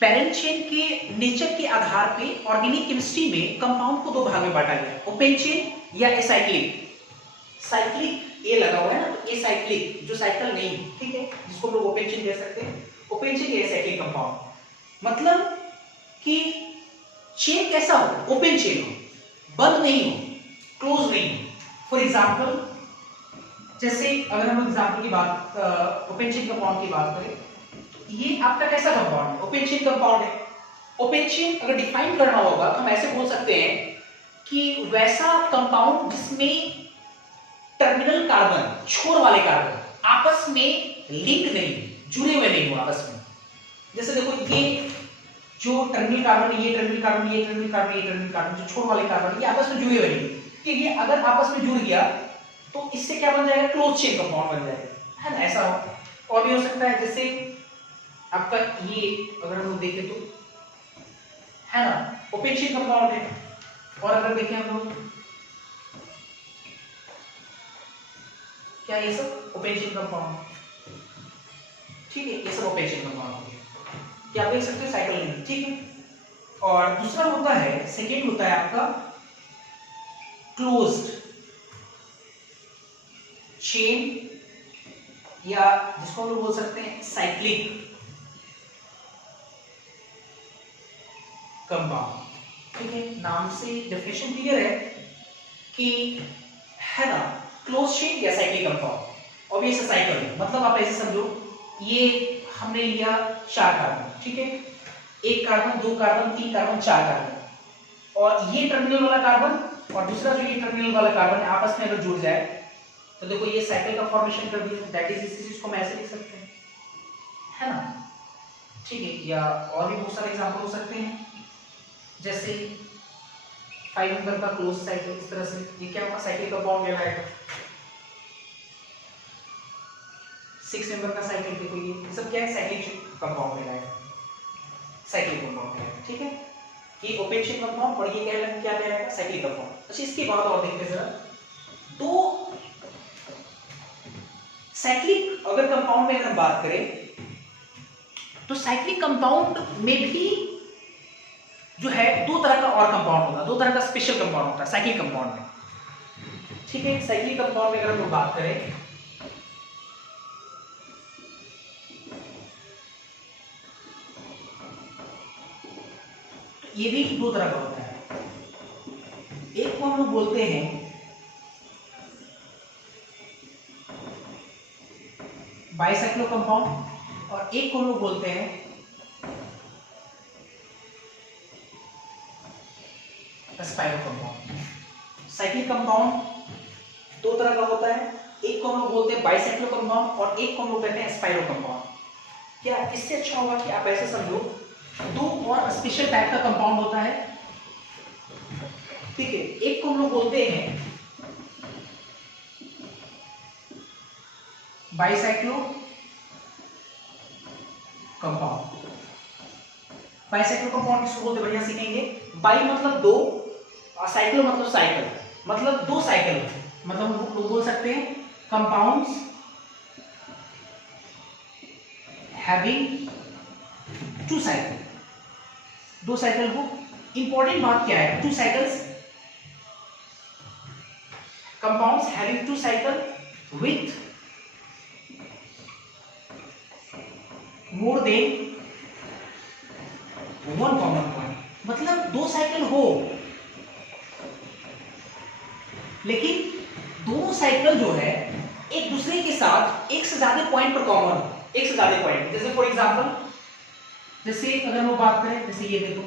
पैरेंट चेन के नेचर के आधार पे ऑर्गेनिक केमिस्ट्री में कंपाउंड को 2 भाग में बांटा गया है, ओपन चेन या एसाइक्लिक। साइक्लिक ए लगा हुआ है ना, तो एसाइक्लिक जो साइकिल नहीं है, ठीक है, जिसको लोग ओपन चेन कह सकते हैं। ओपन चेन या एसाइक्लिक कंपाउंड मतलब कि चेन कैसा हो? ओपन चेन हो, बंद नहीं हो, क्लोज नहीं हो। फॉर एग्जांपल जैसे अगर हम एग्जांपल की बात ओपन चेन कंपाउंड की बात करें, ये आपका कैसा कंपाउंड है? ओपन चेन कंपाउंड है। ओपन चेन अगर डिफाइन करना होगा तो हम ऐसे बोल सकते हैं कि वैसा कंपाउंड जिसमें टर्मिनल कार्बन, छोर वाले कार्बन आपस में लिंक नहीं, जुड़े हुए नहीं हो आपस में। जैसे देखो ये जो टर्मिनल कार्बन, ये टर्मिनल कार्बन, ये टर्मिनल कार्बन, ये टर्मिनल कार्बन, जो छोर वाले कार्बन, ये आपस में जुड़े हुए नहीं। ठीक है, अगर आपस में जुड़ गया तो इससे क्या बन जाएगा? क्लोज चेन कंपाउंड बन जाएगा, है ना? ऐसा हो। और भी हो सकता है, जैसे आपका ये अगर हम लोग देखें तो, है ना, ओपन चेन कंपाउंड है। और अगर देखें हम लोग, क्या ये सब ओपन चेन कंपाउंड? ठीक है, ये सब ओपन चेन कंपाउंड हो गया। क्या आप देख सकते हो? साइकिल लिंक, ठीक है। और दूसरा होता है, सेकेंड होता है आपका क्लोज्ड चेन, या जिसको हम लोग बोल सकते हैं साइक्लिक कंपाउंड। ठीक है, नाम से डेफिनेशन क्लियर है कि, है ना, क्लोज चेन या साइक्लिक कंपाउंड। ऑब्वियस साइकिल मतलब आप ऐसे समझो, ये हमने लिया 4 कार्बन, ठीक है, 1 कार्बन, 2 कार्बन, 3 कार्बन, 4 कार्बन, और ये टर्मिनल वाला कार्बन और दूसरा जो ये टर्मिनल वाला कार्बन है आपस में अगर जुड़ जाए तो देखो ये साइकिल का फॉर्मेशन कर दिया। दैट इज इस चीज को हम ऐसे लिख सकते हैं, है ना? ठीक है, या और भी बहुत सारे एग्जांपल हो सकते हैं, जैसे 5 नंबर का क्लोज साइकिल, इस तरह से ये क्या होगा? साइकिल कंपाउंड कहलाएगा। 6 नंबर का साइकिल, देखो ये सब क्या है? साइक्लिक कंपाउंड कहलाएगा, साइक्लिक कंपाउंड कहलाएगा। ठीक है, ये ओपन चेन कंपाउंड और ये क्या कहलाएगा? Cyclic compound. अच्छा, इसके बाद और देखते हैं जरा, तो साइक्लिक अगर कंपाउंड में अगर हम बात करें तो साइक्लिक कंपाउंड में भी जो है 2 तरह का और कंपाउंड होता है, 2 तरह का स्पेशल कंपाउंड होता है साइक्लिक कंपाउंड में। ठीक है, साइक्लिक कंपाउंड में अगर हम लोग बात करें तो ये भी 2 तरह का होता है। एक को हम लोग बोलते हैं बाइसाइक्लो कंपाउंड और एक को हम लोग बोलते हैं एस्पाइरो कंपाउंड। साइक्लिक कंपाउंड 2 तरह का होता है, एक को हम लोग बोलते हैं बाइसाइक्लो कंपाउंड और एक को हम लोग कहते हैं एस्पाइरो कंपाउंड। क्या इससे अच्छा होगा कि आप ऐसे समझो, 2 और स्पेशल टाइप का कंपाउंड होता है। ठीक है, एक को हम लोग बोलते हैं बाइसाइक्लो कंपाउंड। बाइसाइक्लो कंपाउंड किसको बोलते हैं? बढ़िया सीखेंगे। बाई मतलब 2 और साइक्लो मतलब साइकिल, मतलब 2 साइकिल, मतलब हम लोग बोल सकते हैं कंपाउंड्स हैविंग 2 साइकिल, 2 साइकिल को। इंपॉर्टेंट बात क्या है? 2 cycles, compounds having 2 cycle with more than 1 common point. मतलब 2 साइकिल हो लेकिन दोनों साइकिल जो है एक दूसरे के साथ एक से ज्यादा पॉइंट पर कॉमन हो, एक से ज्यादा पॉइंट। जैसे फॉर एग्जांपल, जैसे अगर हम बात करें, जैसे ये देखो,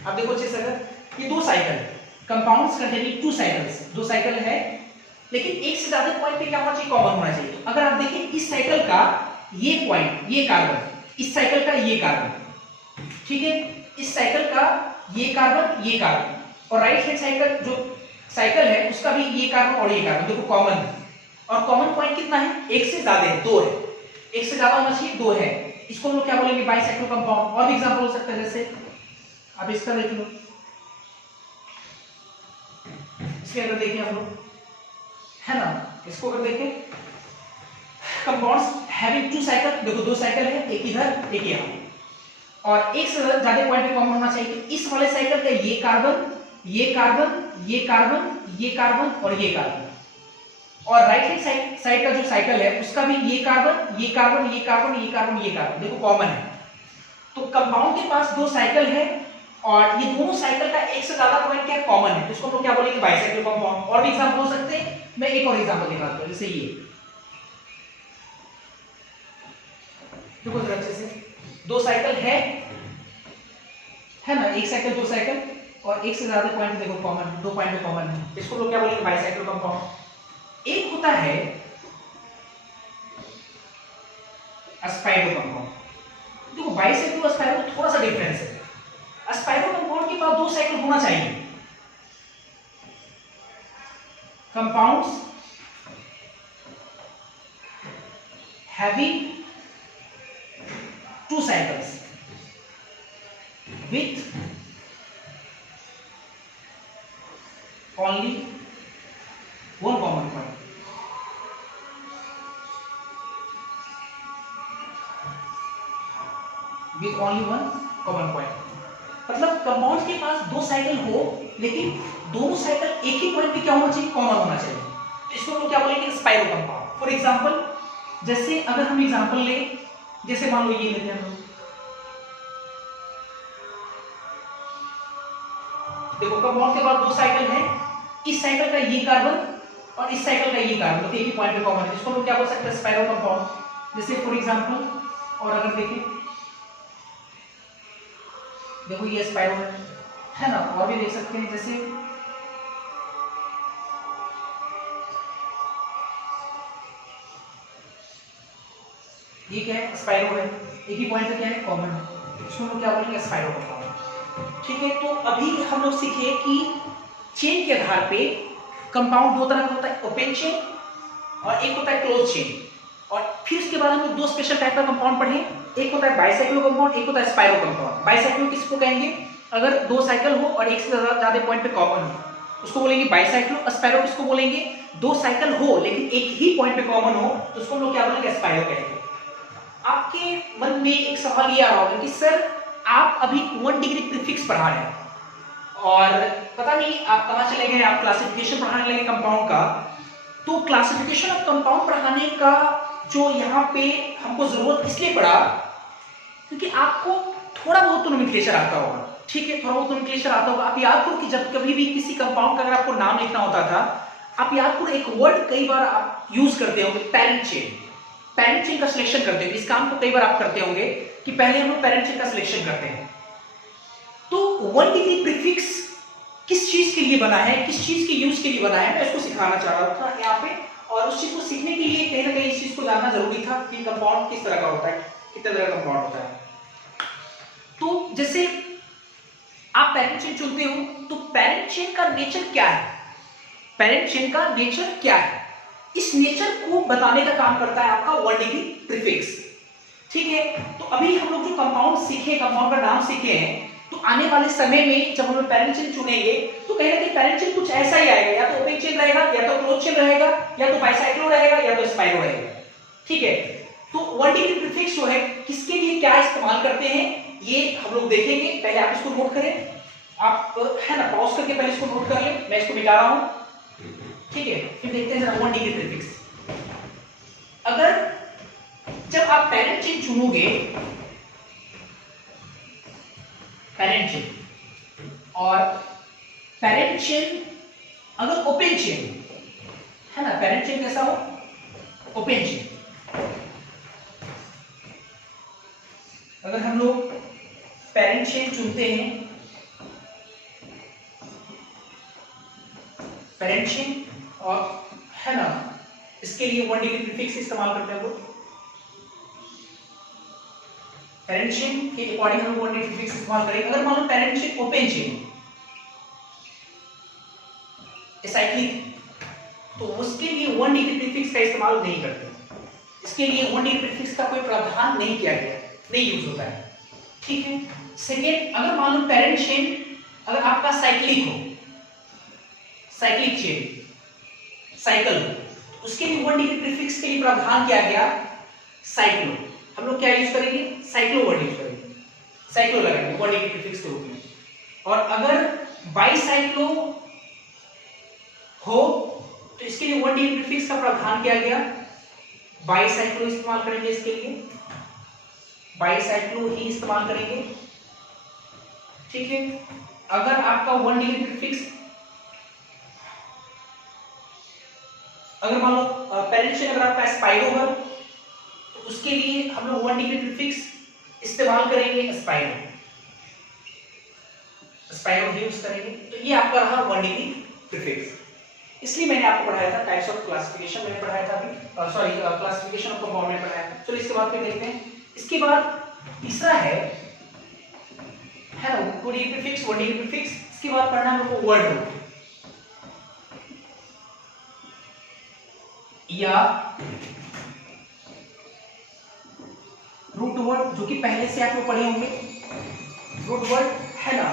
अब देखो अच्छे से, अगर ये 2 cycle, compounds containing 2 cycles, 2 cycle है लेकिन एक से ज्यादा पॉइंट पे क्या होना चाहिए? कॉमन होना चाहिए। अगर आप देखें इस साइकिल का ये पॉइंट, ये कार्बन, इस साइकिल का ये कार्बन, ठीक है, इस साइकिल का ये कार्बन, ये कार्बन, और राइट हैंड साइकिल जो साइकिल है उसका भी ये कार्बन और ये कार्बन, देखो कॉमन है। और कॉमन पॉइंट कितना है? एक से ज्यादा है, 2 है, एक से ज्यादा होना चाहिए, 2 है। इसको हम लोग क्या बोलेंगे? Bicyclo compound. और भी एग्जांपल हो सकता है, जैसे अब इसका देख लो, इसके अगर देखें हम लोग, है ना, इसको अगर देखें, कंपाउंड्स हैविंग 2 साइकिल, देखो 2 साइकिल है, एक इधर एक यहाँ, और एक से ज्यादा पॉइंट पे कॉमन होना चाहिए। इस वाले साइकिल का ये कार्बन, ये कार्बन, ये कार्बन, ये कार्बन और ये कार्बन, और राइट हैंड साइड का जो साइकिल है उसका भी ये कार्बन, ये कार्बन, ये कार्बन, ये कार्बन, ये कार्बन, देखो कॉमन है। तो कंपाउंड के पास 2 साइकिल है और ये दोनों साइकिल का एक से ज्यादा पॉइंट क्या कॉमन है, जिसको हम लोग क्या बोलेंगे बाइसाइक्लिक कंपाउंड। और भी एग्जांपल हो सकते हैं, मैं एक और एग्जांपल दिखाता हूं, जैसे ये देखो जरा अच्छे से, दो साइकिल है ना, एक साइकिल दो साइकिल और एक से ज्यादा पॉइंट देखो कॉमन, दो पॉइंट में कॉमन है, इसको लोग क्या बोलेंगे बाइसाइक्लिक कंपाउंड। एक होता है स्पाइरो कंपाउंड। देखो बाइसाइक्लिक और स्पाइरो थोड़ा सा डिफरेंस है। स्पाइरो कंपाउंड के पास दो साइकिल होना चाहिए, compounds having two cycles with only one common point. With only one common point. मतलब कंपाउंड के पास दो साइकिल हो लेकिन दोनों साइकिल एक ही पॉइंट पे क्या होना चाहिए, कॉमन होना चाहिए, इसको हम लोग क्या बोलेंगे स्पाइरो कंपाउंड। फॉर एग्जांपल, जैसे अगर हम एग्जांपल लें, जैसे मान लो ये लेते हैं हम लोग, देखो कंपाउंड के पास दो साइकिल है, इस साइकिल का ये कार्बन और इस साइकिल का ये कार्बन, तो एक ही पॉइंट पे कॉमन है, इसको हम लोग क्या बोल सकते हैं स्पाइरो कंपाउंड। जैसे फॉर एग्जांपल, और अगर देखें, देखो ये स्पाइरो है ना, और भी देख सकते हैं, जैसे ये क्या है स्पाइरो है, एक ही पॉइंट पे क्या है कॉमन है, इसको हम लोग क्या बोलेंगे स्पाइरो कंपाउंड। ठीक है, तो अभी हम लोग सीखे कि चेन के आधार पे कंपाउंड दो तरह का होता है, ओपन चेन और एक होता है क्लोज चेन। और फिर उसके बाद हम लोग दो स्पेशल टाइप का कंपाउंड पढ़े, एक होता है बाइसाइक्लो कंपाउंड, एक होता है स्पाइरो कंपाउंड। बाइसाइक्लो किसको कहेंगे, अगर दो साइकिल हो और एक से ज्यादा पॉइंट पे कॉमन हो उसको बोलेंगे बाइसाइक्लो। स्पाइरो किसको बोलेंगे, दो साइकिल हो लेकिन एक ही पॉइंट पे कॉमन हो तो उसको हम लोग क्या बोलेंगे स्पाइरो कहेंगे। आपके मन में एक सवाल ये आ रहा होगा कि सर आप अभी 1 डिग्री प्रीफिक्स पढ़ा रहे हैं और पता नहीं आप कहां चले गए, आप क्लासिफिकेशन पढ़ाने लगे कंपाउंड का। तो क्लासिफिकेशन ऑफ कंपाउंड पढ़ाने का जो यहाँ पे हमको जरूरत इसलिए पड़ा क्योंकि आपको थोड़ा बहुत तो नोमेनक्लेचर आता होगा, ठीक है, थोड़ा बहुत नोमेनक्लेचर आता होगा। आप याद करो कि जब कभी भी किसी कंपाउंड का अगर आपको नाम लिखना होता था, आप याद करो एक वर्ड कई बार आप यूज करते होंगे, पैरेंट चेन। पैरेंट चेन का सिलेक्शन करते हैं, इस काम को कई बार आप करते होंगे कि पहले हम लोग पैरेंट चेन का सिलेक्शन करते हैं। तो 1 डिग्री प्रीफिक्स किस चीज के लिए बना है, किस चीज के यूज के लिए बना है, मैं इसको सिखाना चाह रहा था यहाँ पे। और उस चीज को सीखने के लिए कहीं ना कहीं इस चीज को जानना जरूरी था कि कंपाउंड किस तरह का होता है, कितने तरह का कंपाउंड होता है। तो जैसे आप पेरेंट चेन चुनते हो तो पेरेंट चेन का नेचर क्या है, पेरेंट चेन का नेचर क्या है, इस नेचर को बताने का काम करता है आपका 1 डिग्री प्रीफिक्स। ठीक है, तो अभी हम लोग जो कंपाउंड सीखे, कंपाउंड का नाम सीखे हैं, तो आने वाले समय में जब हम लोग पेरेंट चेन चुनेंगे तो कहीं ना कहीं पेरेंट चेन कुछ ऐसा ही आएगा, या तो ओपन चेन रहेगा, या तो क्लोज चेन रहेगा, या तो बाइसाइक्लो रहेगा, या तो स्पाइरो रहेगा। ठीक है, तो 1 डिग्री प्रीफिक्स जो है किसके लिए क्या इस्तेमाल करते हैं ये हम लोग देखेंगे। पहले आप इसको नोट करें, आप है ना पॉज करके पहले इसको नोट कर लें, मैं इसको मिटा रहा हूं। ठीक है, फिर देखते हैं जरा 1 डिग्री प्रीफिक्स। अगर जब आप पेरेंट चेन चुनोगे, पेरेंट चेन, और पेरेंट चेन अगर ओपन चेन है ना, पेरेंट चेन कैसा हो, ओपन चेन। अगर हम लोग पेरेंट चेन चुनते हैं, पेरेंट चेन, और है ना इसके लिए 1 डिग्री प्रीफिक्स इस्तेमाल करते हैं लोग। पेरेंट चेन के अकॉर्डिंग हम 1 डिग्री प्रीफिक्स इस्तेमाल करेंगे। अगर मान लो parent chain open chain acyclic, तो उसके लिए 1 डिग्री प्रीफिक्स का इस्तेमाल नहीं करते, इसके लिए 1 डिग्री प्रीफिक्स का कोई प्रावधान नहीं किया गया, नहीं यूज होता है। ठीक है, सेकेंड, अगर मान लो पेरेंट चेन अगर आपका साइक्लिक हो, साइक्लिक चेन साइकिल, उसके लिए 1 डिग्री प्रीफिक्स के लिए प्रावधान किया गया साइक्लो। हम लोग क्या यूज करेंगे, साइक्लो वर्ड यूज करेंगे, साइक्लो लगाएंगे 1 डिग्री प्रीफिक्स के रूप में। और अगर बाइसाइक्लो हो तो इसके लिए 1 डिग्री प्रीफिक्स का प्रावधान किया गया, बाइसाइक्लो इस्तेमाल करेंगे, इसके लिए बाइसाइक्लो ही इस्तेमाल करेंगे। ठीक है। अगर आपका 1 डिग्री प्रीफिक्स, अगर मान लो पेरेंट चेन अगर आपका स्पाइरो है तो उसके लिए हम लोग 1 डिग्री प्रीफिक्स इस्तेमाल करेंगे, स्पाइरो यूज करेंगे। तो ये आपका रहा 1 डिग्री प्रीफिक्स। इसलिए मैंने आपको पढ़ाया था टाइप्स ऑफ क्लासिफिकेशन, मैंने पढ़ाया था अभी, सॉरी क्लासिफिकेशन ऑफ कंपाउंड में पढ़ाया था। चलो इसके बाद फिर देखते हैं। इसके बाद तीसरा है ना 2 डिग्री प्रीफिक्स, 1 डिग्री प्रीफिक्स। इसके बाद पढ़ना है हमको वर्ड रूट या रूट वर्ड, जो कि पहले से आप लोग पढ़े होंगे। रूट वर्ड है ना,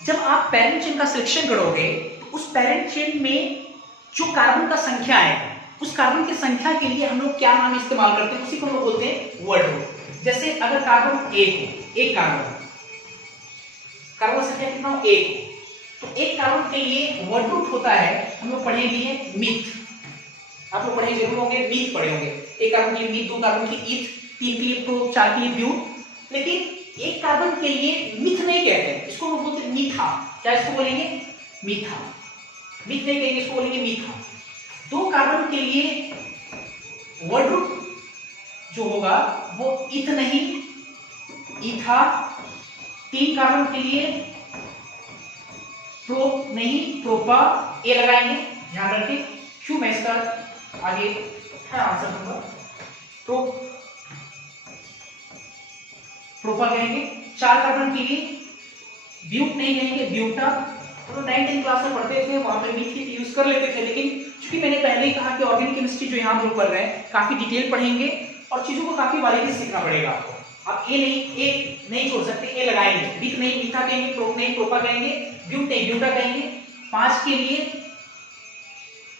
जब आप पेरेंट चेन का सिलेक्शन करोगे तो उस पेरेंट चेन में जो कार्बन का संख्या है, उस कार्बन की संख्या के लिए हम लोग क्या नाम इस्तेमाल करते हैं, उसी को हम लोग बोलते हैं वर्ड रूट। जैसे अगर कार्बन एक हो, एक कार्बन संख्या कितना हो, एक, तो एक कार्बन के लिए वर्ड रूट होता है, हम लोग पढ़े भी है मीथ। आप लोग पढ़े जरूर होंगे, मीथ पढ़े होंगे। एक कार्बन के लिए मीथ, 2 कार्बन के लिए ईथ, 3 के लिए प्रोप, 4 के लिए ब्यूट। लेकिन एक कार्बन के लिए मिथ नहीं कहते हैं, इसको हम बोलते हैं मीठा। क्या इसको बोलेंगे, मीठा। मिथ नहीं कहेंगे, इसको बोलेंगे मीठा। 2 कार्बन के लिए वर्ड रूट जो होगा वो इथ नहीं, ईथा। 3 कार्बन के लिए प्रोप नहीं, प्रोपा। ए लगाएंगे, ध्यान रखें। क्यों मैं इसका आगे है आंसर दूंगा। प्रोपा कहेंगे। 4 कार्बन के लिए ब्यूट नहीं कहेंगे, ब्यूटा। तो 9th क्लास में पढ़ते थे, वहां पे मीथ यूज कर लेते थे, लेकिन क्योंकि मैंने पहले ही कहा कि ऑर्गेनिक केमिस्ट्री जो यहाँ हम लोग पढ़ रहे हैं काफी डिटेल पढ़ेंगे और चीजों को काफी बारीकी से सीखना पड़ेगा आपको। आप ए नहीं छोड़ सकते, ए लगाएंगे। मीथ नहीं, मीठा कहेंगे। प्रोप नहीं, प्रोपा कहेंगे। ब्यूट नहीं, ब्यूटा कहेंगे। 5 के लिए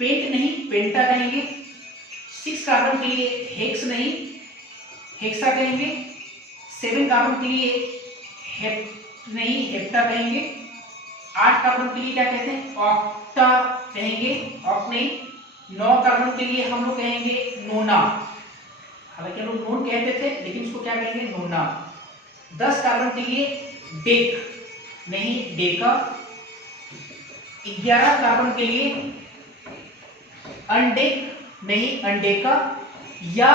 पेंट नहीं, पेंटा कहेंगे। 6 कार्बन के लिए हेक्स नहीं, हेक्सा कहेंगे। 7 कार्बन के लिए हेप्ट नहीं, हेप्टा कहेंगे। 8 कार्बन के लिए क्या कहते हैं, ऑक्टा कहेंगे, ऑक्ट नहीं। 9 कार्बन के लिए हम लोग कहेंगे नोना, हालांकि हम लोग नोन कहते थे लेकिन उसको क्या कहेंगे, नोना। 10 कार्बन के लिए डेक नहीं, डेका। 11 कार्बन के लिए अनडेक नहीं, अनडेका। या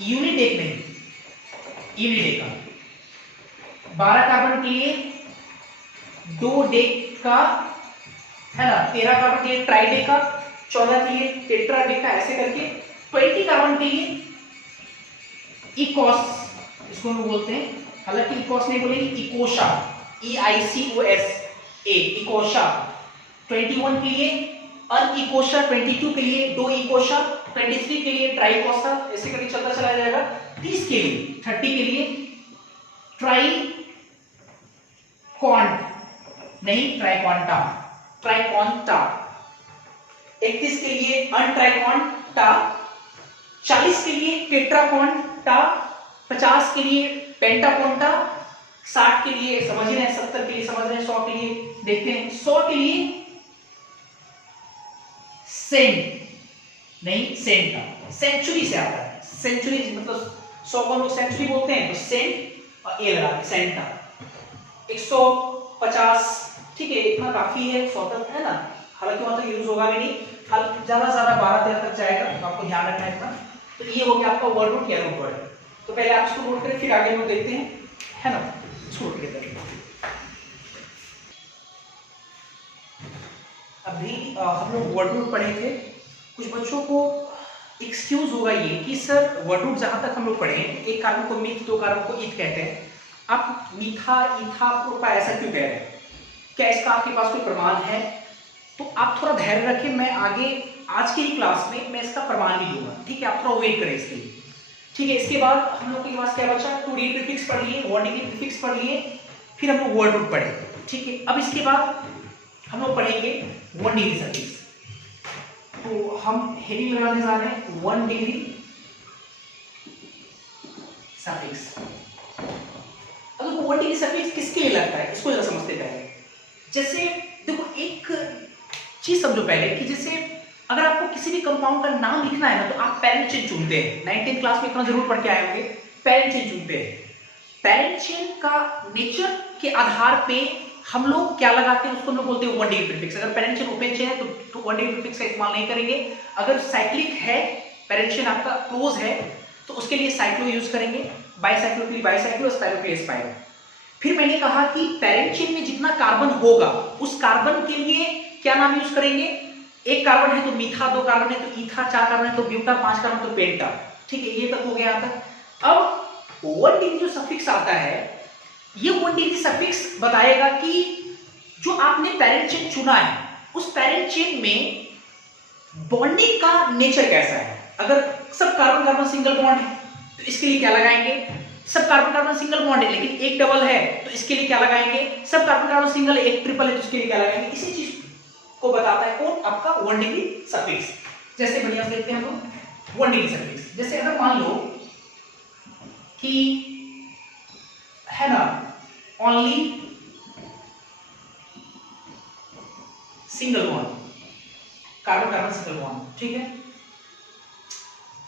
यूनिडेक नहीं, यूनिडेका। 12 कार्बन के लिए दो डेका है ना। 13 कार्बन के लिए ट्राइडेका। 14 के लिए टेट्राडेका। ऐसे करके 20 कार्बन के लिए इकोस, इसको हम बोलते हैं, हालांकि इकोस नहीं बोलेंगे, इकोशा, EICOS, इकोशा। 21 के लिए अनइकोशा। 22 के लिए दो इकोशा। 23 के लिए ट्राइकोसा। ऐसे करके चलता चला जाएगा। 30 के लिए, 30 के लिए ट्राइकॉन्ट नहीं, ट्राइकॉन्टा, ट्राइकॉन्टा। 31 के लिए अनट्राइकॉन्टा। 40 के लिए टेट्राकॉन्टा। 50 के लिए पेंटाकॉन्टा। 60 के लिए समझ रहे हैं, 70 के लिए समझ रहे हैं, 100 के लिए देखते हैं। 100 के लिए सेंट नहीं, सेंटा। सेंचुरी से आता है, सेंचुरी मतलब 100 को लोग सेंचुरी बोलते हैं, तो सेंट और ए लगा सेंटा। 150, ठीक है, इतना काफी है, 100 तक है ना। हालांकि वहां तक यूज होगा भी नहीं, ज्यादा 12-13 तक जाएगा, तो आपको ध्यान रखना है इतना। तो ये हो गया आपका वर्ड रूट या रूट वर्ड। तो पहले आप इसको नोट करें, फिर आगे हम देखते हैं, है ना। इसको नोट करें। अभी हम लोग वर्ड रूट पढ़े थे। कुछ बच्चों को एक्सक्यूज होगा ये कि सर वर्ड रूट जहां तक हम लोग पढ़े, एक कार्बन को मीथ, 2 कार्बन को ईथ कहते हैं, आप मीठा, ईथा, प्रोपा ऐसा क्यों कह रहे हैं, क्या इसका आपके पास कोई प्रमाण है? तो आप थोड़ा धैर्य रखें, मैं आगे आज की ही क्लास में मैं इसका प्रमाण भी दूंगा, ठीक है। आप थोड़ा वेट करें इसके लिए, ठीक है। इसके बाद हम लोग के पास क्या बचा, 2 डिग्री प्रीफिक्स पढ़ लिए, 1 डिग्री प्रीफिक्स पढ़ लिए, फिर हम लोग वर्ड रूट पढ़े, ठीक है। अब इसके बाद हम लोग पढ़ेंगे 1 डिग्री सफिक्स। तो हम हेडिंग लगाने जा रहे हैं 1 डिग्री सफिक्स। अब 1 डिग्री सफिक्स किसके लिए लगता है, इसको जरा समझते पहले। जैसे देखो, एक चीज समझो पहले कि जैसे अगर आपको किसी भी कंपाउंड का नाम लिखना है ना, तो आप पेरेंट चेन चुनते हैं। 19th क्लास में इतना जरूर पढ़ के आए होंगे, पेरेंट चेन चुनते हैं। पैरेंट चेन का नेचर के आधार पे हम लोग क्या लगाते हैं, उसको हम लोग बोलते हैं वन डिग्री प्रीफिक्स। अगर पैरेंट चेन ओपन चेन है तो वन डिग्री प्रीफिक्स का इस्तेमाल नहीं करेंगे। अगर साइक्लिक है, पैरेंट चेन आपका क्लोज है, तो उसके लिए साइक्लो यूज करेंगे, बाईसाइक्लो के लिए बाईसाइक्लो, स्पाइरो के लिए स्पाइरो। फिर मैंने कहा कि पैरेंट चेन में जितना कार्बन होगा उस कार्बन के लिए क्या नाम यूज करेंगे, एक कार्बन है तो मीथा, दो कार्बन है तो ईथा, चार कार्बन है तो ब्यूटा, पांच कार्बन तो पेंटा। ठीक है, ये तक हो गया यहाँ तक। अब वन डिग्री जो सफिक्स आता है, ये वन डिग्री सफिक्स बताएगा कि जो आपने पैरेंट चेन चुना है उस पैरेंट चेन में बॉन्डिंग का नेचर कैसा है। अगर सब कार्बन कार्बन सिंगल बॉन्ड है तो इसके लिए क्या लगाएंगे, सब कार्बन कार्बन सिंगल बॉन्ड है लेकिन एक डबल है तो इसके लिए क्या लगाएंगे, सब कार्बन कार्बन सिंगल है एक ट्रिपल है तो इसके लिए क्या लगाएंगे। इसी चीज को बताता है कौन, आपका वन डिग्री सफिक्स। जैसे बढ़िया से देखते हैं हम लोग वन डिग्री सफिक्स। जैसे अगर मान लो कि है ना only single bond, carbon carbon single bond, ठीक है,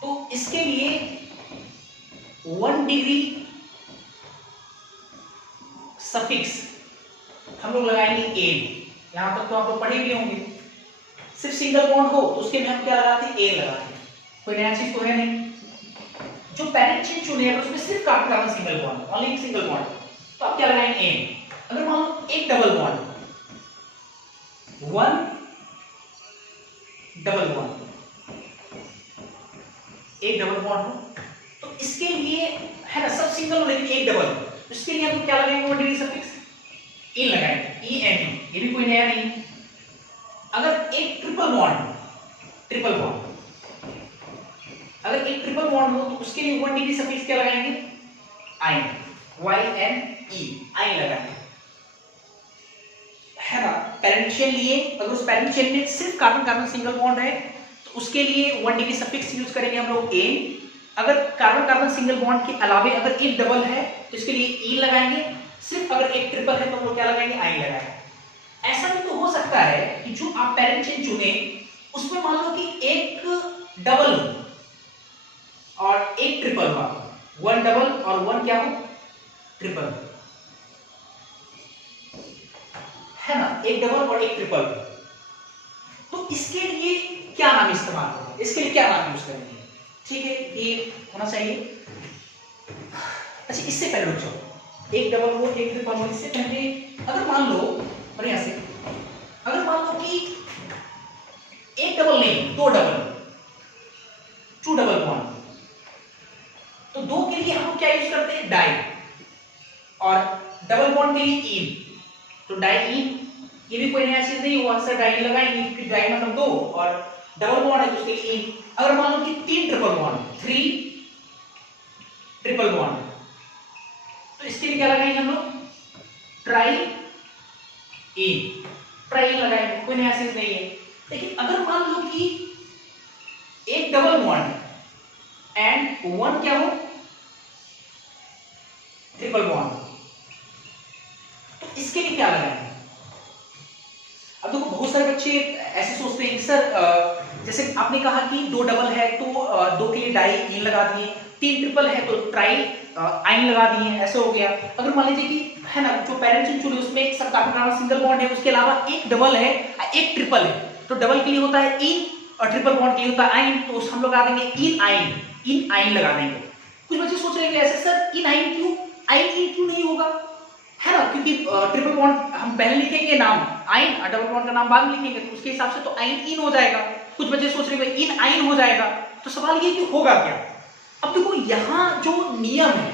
तो इसके लिए वन डिग्री सफिक्स हम लोग लगाएंगे एन। यहां तक तो आप लोग पढ़े भी होंगे। सिर्फ सिंगल बॉन्ड हो तो उसके लिए हम क्या लगाते हैं, एन लगाते हैं, कोई नया चीज तो है नहीं। जो पैरेंट चेन चुने हैं उसमें सिर्फ carbon carbon single bond, only single bond, तो आप क्या लगाएंगे, एन। अगर मान लो एक double bond, one double bond, एक डबल बॉन्ड हो तो इसके लिए है ना सब सिंगल हो लेकिन एक डबल, इसके लिए हम क्या लगाएंगे, वन डिग्री सफिक्स इन लगाएंगे, ई एन टी, ये भी कोई नया नहीं। अगर एक ट्रिपल बॉन्ड, ट्रिपल बॉन्ड, अगर एक ट्रिपल बॉन्ड हो तो उसके लिए वन डिग्री सफिक्स क्या लगाएंगे, आइन, वाई एन ई, आइन लगाएंगे, है ना। पैरेंट चेन लिए, अगर उस पैरेंट चेन में सिर्फ कार्बन कार्बन सिंगल बॉन्ड है तो उसके लिए वन डिग्री सफिक्स यूज करेंगे हम लोग एन। अगर कार्बन कार्बन सिंगल बॉन्ड के अलावे अगर एक डबल है तो इसके लिए ई लगाएंगे, सिर्फ अगर एक ट्रिपल है तो हम लोग क्या लगाएंगे, आई लगाएंगे। ऐसा भी तो हो सकता है कि जो आप पैरेंट चेन चुने उसमें मान लो कि एक डबल और एक ट्रिपल हुआ, वन डबल और वन क्या हो, ट्रिपल, है ना, एक डबल और एक ट्रिपल, तो इसके लिए क्या नाम इस्तेमाल होगा, इसके लिए क्या नाम यूज करेंगे, ठीक है, ये होना चाहिए। अच्छा, इससे पहले रुक जाओ, एक डबल हो एक ट्रिपल हो, इससे पहले अगर मान लो बढ़िया से, अगर मान लो कि एक डबल नहीं दो डबल, टू डबल बॉन्ड, तो दो के लिए हम क्या यूज करते हैं, डाई, और डबल बॉन्ड के लिए इन, तो डाई इन, ये भी कोई नया चीज नहीं हुआ, अक्सर डाई लगाएंगे क्योंकि डाई मतलब दो और डबल बॉन्ड है तो उसके लिए इन। अगर मान लो कि तीन triple bond, three triple bond, तो इसके लिए क्या लगाएंगे हम लोग, ट्राई इन, ट्राई इन लगाएंगे, कोई नया चीज नहीं है। लेकिन अगर मान लो कि एक डबल बॉन्ड एंड वन क्या हो, ट्रिपल बॉन्ड, तो इसके लिए क्या लगाएंगे। अब देखो बहुत सारे बच्चे ऐसे सोचते हैं कि सर जैसे आपने कहा कि दो डबल है तो दो के लिए डाई इन लगा दिए, तीन ट्रिपल है तो ट्राई आइन लगा दिए, ऐसे हो गया। अगर मान लीजिए कि है ना जो पेरेंट चेन चुने उसमें एक सब कार्बन कार्बन सिंगल बॉन्ड है, उसके अलावा एक डबल है एक ट्रिपल है, तो डबल के लिए होता है इन और ट्रिपल बॉन्ड के लिए होता है आइन, तो हम लोग लगा देंगे इन आइन लगा देंगे। कुछ बच्चे सोच रहे हैं ऐसे सर इन आइन क्यों, आइन इन क्यों नहीं होगा, है ना, क्योंकि ट्रिपल बॉन्ड हम पहले लिखेंगे नाम आइन और डबल बॉन्ड का नाम बाद में लिखेंगे, तो उसके हिसाब से तो आइन इन हो जाएगा। कुछ बच्चे सोच रहे हैं इन आइन हो जाएगा, तो सवाल ये कि होगा क्या। अब देखो यहाँ जो नियम है,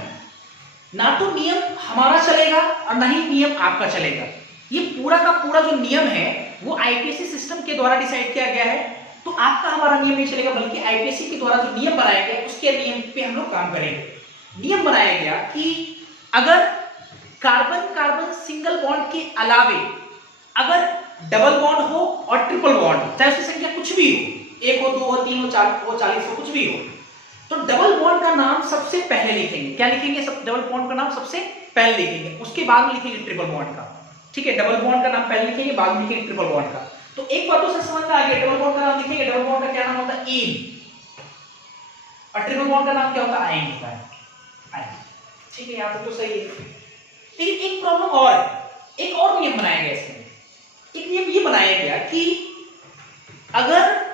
ना तो नियम हमारा चलेगा और ना ही नियम आपका चलेगा, ये पूरा का पूरा जो नियम है वो आईपीएससी सिस्टम के द्वारा डिसाइड किया गया है, तो आपका हमारा नियम नहीं चलेगा, बल्कि आईपीएससी के द्वारा जो नियम बनाया गया उसके नियम पे हम लोग काम करेंगे। नियम बनाया गया कि अगर कार्बन कार्बन सिंगल बॉन्ड के अलावे अगर डबल बॉन्ड हो और ट्रिपल बॉन्ड, चाहे उसकी संख्या कुछ भी हो, एक हो, दो हो, तीन हो, चार हो, 40 हो, कुछ भी हो, तो डबल बॉन्ड का नाम सबसे पहले लिखेंगे। क्या लिखेंगे, सब डबल बॉन्ड का नाम सबसे पहले लिखेंगे, उसके बाद में लिखेंगे ट्रिपल बॉन्ड का, ठीक है, डबल बॉन्ड का नाम पहले लिखेंगे, बाद में लिखेंगे ट्रिपल बॉन्ड का। तो एक बात तो समझ में आ गया, डबल बॉन्ड का नाम लिखेंगे, डबल बॉन्ड का क्या नाम होता है, इन, और ट्रिपल बॉन्ड का नाम क्या होता है, आइन होता है, आइन। ठीक है, यहां तक तो सही है। लेकिन एक प्रॉब्लम और है, एक और नियम बनाया गया इसमें। एक नियम ये बनाया गया कि अगर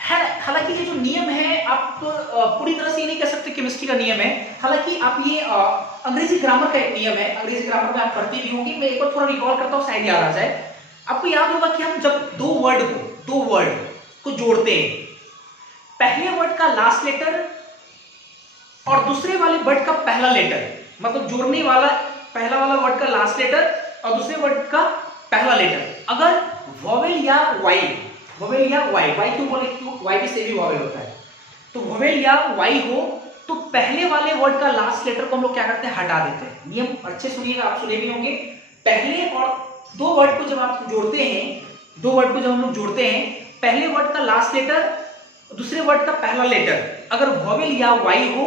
है, हालांकि ये जो नियम है आप पूरी तरह से ये नहीं कह सकते केमिस्ट्री का नियम है, हालांकि आप ये अंग्रेजी ग्रामर का एक नियम है, अंग्रेजी ग्रामर में आप पढ़ती भी होंगी, मैं एक बार थोड़ा रिकॉल करता हूं शायद याद आ जाए। आपको याद होगा कि हम जब दो वर्ड को जोड़ते हैं, पहले वर्ड का लास्ट लेटर और दूसरे वाले वर्ड का पहला लेटर, मतलब जोड़ने वाला पहला वाला वर्ड का लास्ट लेटर और दूसरे वर्ड का पहला लेटर अगर वॉवेल या वाई क्यों बोले, क्यों वाई भी से भी वॉवेल होता है, तो वॉवेल या वाई हो तो पहले वाले वर्ड का लास्ट लेटर को हम लोग क्या करते हैं, हटा देते हैं। नियम अच्छे सुनिएगा, आप सुने भी होंगे। पहले और दो वर्ड को जब आप जोड़ते हैं, दो वर्ड को जब हम लोग जोड़ते हैं, पहले वर्ड का लास्ट लेटर दूसरे वर्ड का पहला लेटर अगर वॉवेल या वाई हो,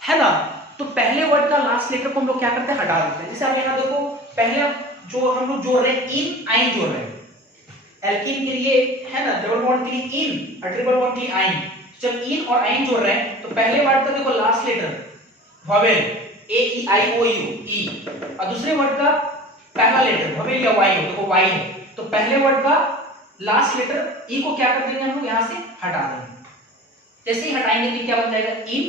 है ना, तो पहले वर्ड का लास्ट लेटर को हम लोग क्या करते हैं, हटा देते हैं। जैसे आप यहाँ देखो, पहले जो हम लोग जोड़ रहे हैं इन आइन जोड़ रहे हैं, एल्कीन के लिए है ना, डबल बॉन्ड के लिए इन और ट्रिपल बॉन्ड के लिए आइन। जब इन और आइन जोड़ रहे हैं तो पहले वर्ड का देखो last letter vowel A E I O you ई और दूसरे वर्ड का पहला लेटर वॉवेल या वाई हो, देखो वाई है, तो पहले वर्ड का लास्ट लेटर ई को क्या कर देंगे हम लोग, यहां से हटा देंगे। जैसे ही हटाएंगे तो क्या बन जाएगा, इन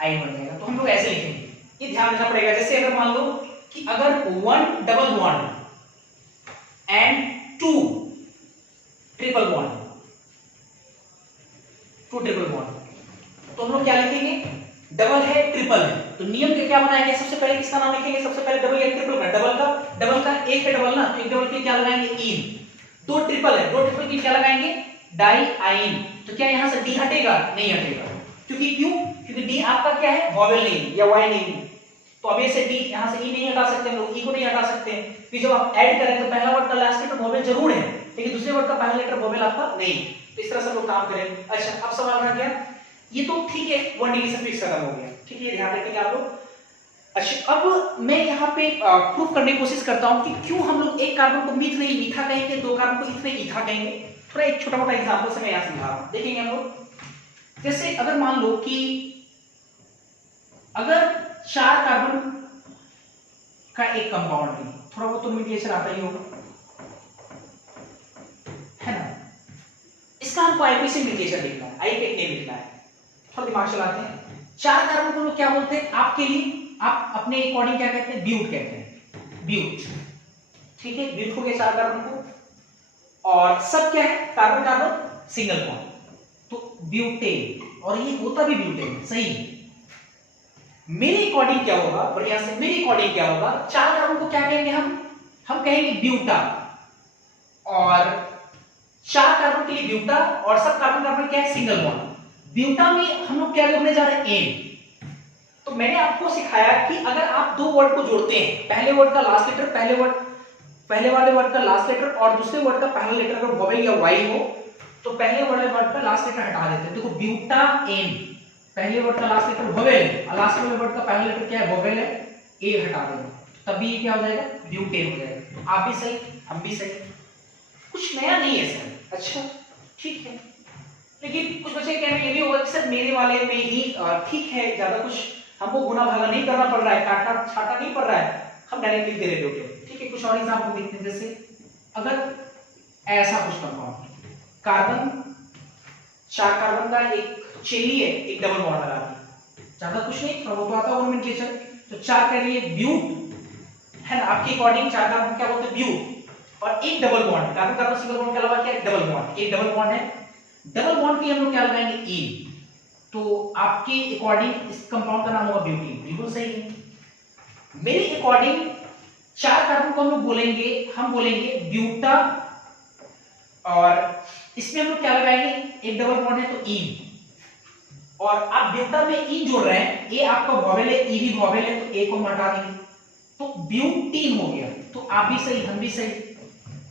आइन बन जाएगा। तो हम लोग ऐसे लिखेंगे, ये ध्यान रखना पड़ेगा। जैसे अगर मान लो कि अगर 1 double bond and 2 triple bond, 2 triple bond, तो हम लोग क्या लिखेंगे, डबल है ट्रिपल है, तो नियम के क्या बनाया गया, सबसे पहले किसका नाम लिखेंगे, सबसे पहले डबल या ट्रिपल का, डबल का एक है डबल ना, तो एक डबल के क्या लगाएंगे, इन। दो ट्रिपल है, दो ट्रिपल की क्या लगाएंगे, डाई आइन। तो क्या यहां से डी हटेगा, नहीं हटेगा, क्योंकि क्यों, क्योंकि डी आपका क्या है, वॉवेल नहीं या वाई नहीं, तो अब से डी यहां से ई नहीं हटा सकते हम लोग, ई को नहीं हटा सकते। फिर जब आप ऐड करें तो पहला वर्ड का लास्ट लेटर वॉवेल जरूर है, लेकिन दूसरे वर्ड का पहला लेटर वॉवेल आपका नहीं। तो इस तरह से लोग काम करेंगे। अच्छा, अब सवाल रह गया, ये तो ठीक है, 1 डिग्री से फिक्स खत्म हो गया, ठीक है, ध्यान रखिएगा आप लोग। अच्छा, अब मैं यहाँ पे प्रूफ करने की कोशिश करता हूँ कि क्यों हम लोग एक कार्बन को मीथ नहीं मीठा कहेंगे, दो कार्बन को इथने ईथा कहेंगे। थोड़ा एक छोटा मोटा एग्जांपल से मैं यहाँ समझा रहा हूँ, देखेंगे हम लोग। जैसे अगर मान लो कि अगर 4 कार्बन का एक कंपाउंड है, थोड़ा बहुत तो मिथिलेशन आता ही होगा, है ना, इसका हमको आईपीसी मिथिलेशन लिखना है, आईपेक नहीं लिखना है। थोड़ा दिमाग चलाते हैं। 4 कार्बन को लोग क्या बोलते हैं, आपके लिए आप अपने अकॉर्डिंग क्या कहते हैं, ब्यूट कहते हैं, ब्यूट, ठीक है, ब्यूट हो गया 4 कार्बन को। और सब क्या है, कार्बन कार्बन सिंगल बॉन्ड, तो ब्यूटेन, और ये होता भी ब्यूटेन, सही है। मेरे अकॉर्डिंग क्या होगा, बढ़िया से, मेरे अकॉर्डिंग क्या होगा, 4 कार्बन को क्या कहेंगे हम कहेंगे ब्यूटा, और 4 कार्बन के लिए ब्यूटा, और सब कार्बन कार्बन क्या है, सिंगल बॉन्ड। ब्यूटा में हम लोग क्या लिखने जा रहे हैं, एन। तो मैंने आपको सिखाया कि अगर आप दो वर्ड को जोड़ते हैं, पहले वर्ड का लास्ट लेटर पहले वाले वर्ड का लास्ट लेटर और दूसरे वर्ड का पहला लेटर अगर वॉवेल या वाई हो, तो पहले वाले वर्ड का लास्ट लेटर हटा देते हैं। देखो ब्यूटा एन, पहले वर्ड का लास्ट लेटर वॉवेल है और लास्ट वाले वर्ड का पहला लेटर क्या है, वॉवेल है, ए हटा देंगे, तभी ये क्या हो जाएगा, ब्यूटेन हो जाएगा। आप भी सही, हम भी सही, कुछ नया नहीं है सर। अच्छा, ठीक है, लेकिन कुछ बच्चे कहने ये भी होगा कि सर मेरे वाले में ही ठीक है, ज्यादा कुछ हमको गुना भागा नहीं करना पड़ रहा है, काटना छाटा नहीं पड़ रहा है, हम डायरेक्ट लिख दे रहे होते हैं। ठीक है, कुछ और एग्जांपल देखते हैं। जैसे अगर ऐसा कुछ कंपाउंड, कार्बन 4 कार्बन का एक चेनी है, एक डबल बॉन्ड लगा दी, ज्यादा कुछ नहीं, थोड़ा बहुत आता होगा मिथिलेशन, तो 4 के लिए ब्यूट है ना, आपके अकॉर्डिंग 4 कार्बन क्या बोलते हैं, ब्यूट, और एक double bond, carbon carbon single bond के अलावा क्या है, डबल बॉन्ड, एक डबल बॉन्ड है, डबल बॉन्ड के लिए हम लोग क्या लगाएंगे, इन। तो आपके अकॉर्डिंग इस कंपाउंड का नाम होगा ब्यूटीन, बिल्कुल सही है। मेरे अकॉर्डिंग 4 कार्बन को हम लोग बोलेंगे, हम बोलेंगे ब्यूटा, और इसमें हम लोग क्या लगाएंगे, एक डबल बॉन्ड है तो इन, और आप ब्यूटा में इन जोड़ रहे हैं, ए आपका वॉवेल है, ई भी वॉवेल है, तो ए को हटा देंगे, तो ब्यूटीन हो गया। तो आप भी सही, हम भी सही।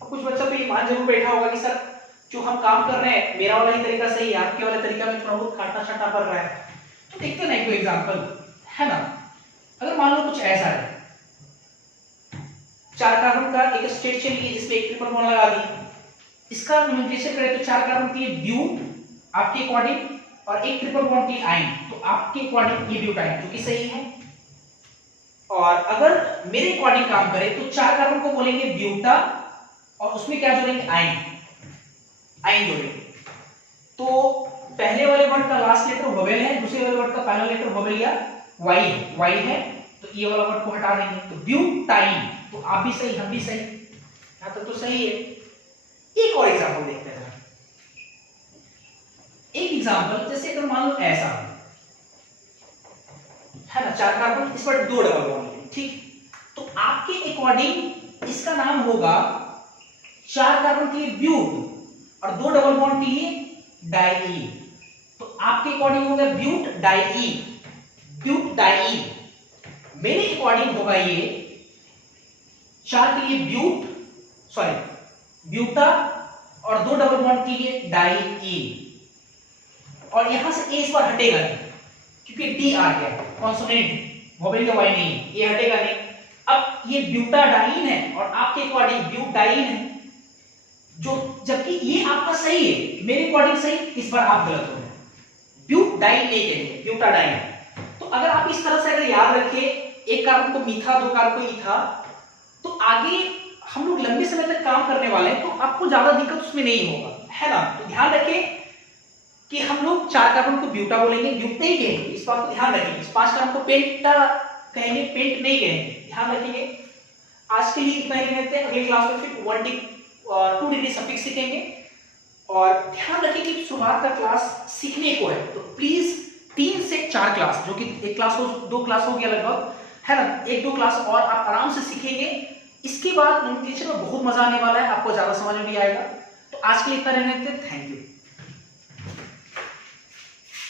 कुछ बच्चा तो ईमान जरूर बैठा होगा कि सर जो हम काम कर रहे हैं मेरा वाला ही तरीका सही है, आपके वाले तरीका में थोड़ा बहुत काटा छाटा पड़ रहा है। तो देखते ना कोई एग्जांपल, है ना। अगर मान लो कुछ ऐसा है, 4 कार्बन का एक स्टेट चलिए जिसमें एक ट्रिपल बॉन्ड लगा दी, इसका न्यूट्रिशन करें तो 4 कार्बन के लिए ब्यूट आपके अकॉर्डिंग, और एक ट्रिपल बॉन्ड के लिए आइन, तो आपके अकॉर्डिंग ये ब्यूटाइन, जो कि सही है। और अगर मेरे अकॉर्डिंग काम करे तो 4 कार्बन को बोलेंगे ब्यूटा और उसमें क्या जोड़ेंगे, आयन, आयन जोड़ेंगे। तो पहले वाले वर्ड का लास्ट लेटर वोवेल है, दूसरे वाले वर्ड का पहला लेटर वोवेल या वाई है, वाई है, तो ये वाला वर्ड को हटा देंगे, तो ब्यूटाइन। तो आप भी सही, हम भी सही, यहां तक तो सही है। एक और एग्जांपल देखते हैं। एक एग्जांपल जैसे अगर मान लो ऐसा है ना, 4 कार्बन, इस पर 2 डबल बॉन्ड है, ठीक, तो आपके अकॉर्डिंग इसका नाम होगा 4 कार्बन के लिए ब्यूट और 2 डबल बॉन्ड के लिए डाइईन। तो आपके अकॉर्डिंग होगा ब्यूट डाइईन, ब्यूट डाइईन। मेरे अकॉर्डिंग होगा ये 4 के लिए ब्यूट, सॉरी ब्यूटा और 2 डबल बॉन्ड के लिए डाइईन। और यहां से ए इस पर हटेगा नहीं क्योंकि डी आ गया, कॉन्सोनेंट, वोवेल का वाई नहीं, ये हटेगा नहीं। अब ये ब्यूटाडाइन है और आपके अकॉर्डिंग ब्यूटाइन है, जो जबकि ये आपका सही है, मेरे अकॉर्डिंग सही, इस बार आप गलत हो गए, ब्यूटाडाइन नहीं कहेंगे, ब्यूटाडाइन। तो अगर आप इस तरह से अगर याद रखें, एक कार्बन को मीथा, 2 कार्बन को ईथा, तो आगे हम लोग लंबे समय तक काम करने वाले हैं, तो आपको ज्यादा दिक्कत उसमें नहीं होगा, है ना। तो ध्यान रखें कि हम लोग 4 कार्बन को ब्यूटा बोलेंगे, ब्यूट नहीं कहेंगे, इस बात को ध्यान रखेंगे। 5 कार्बन को पेंटा कहेंगे, पेंट नहीं कहेंगे, ध्यान रखेंगे। आज के लिए इतना ही रहते हैं, अगली क्लास में फिर 1 और 2 डिग्री सफिक्स सीखेंगे। और ध्यान रखें कि शुरुआत का क्लास सीखने को है, तो प्लीज 3 से 4 क्लास, जो कि एक क्लास हो, 2 क्लास हो गया लगभग, है ना, 1-2 क्लास और आप आराम से सीखेंगे। इसके बाद नोटिफिकेशन में बहुत मजा आने वाला है, आपको ज्यादा समझ में भी आएगा। तो आज के लिए इतना रहने देते हैं, थैंक यू।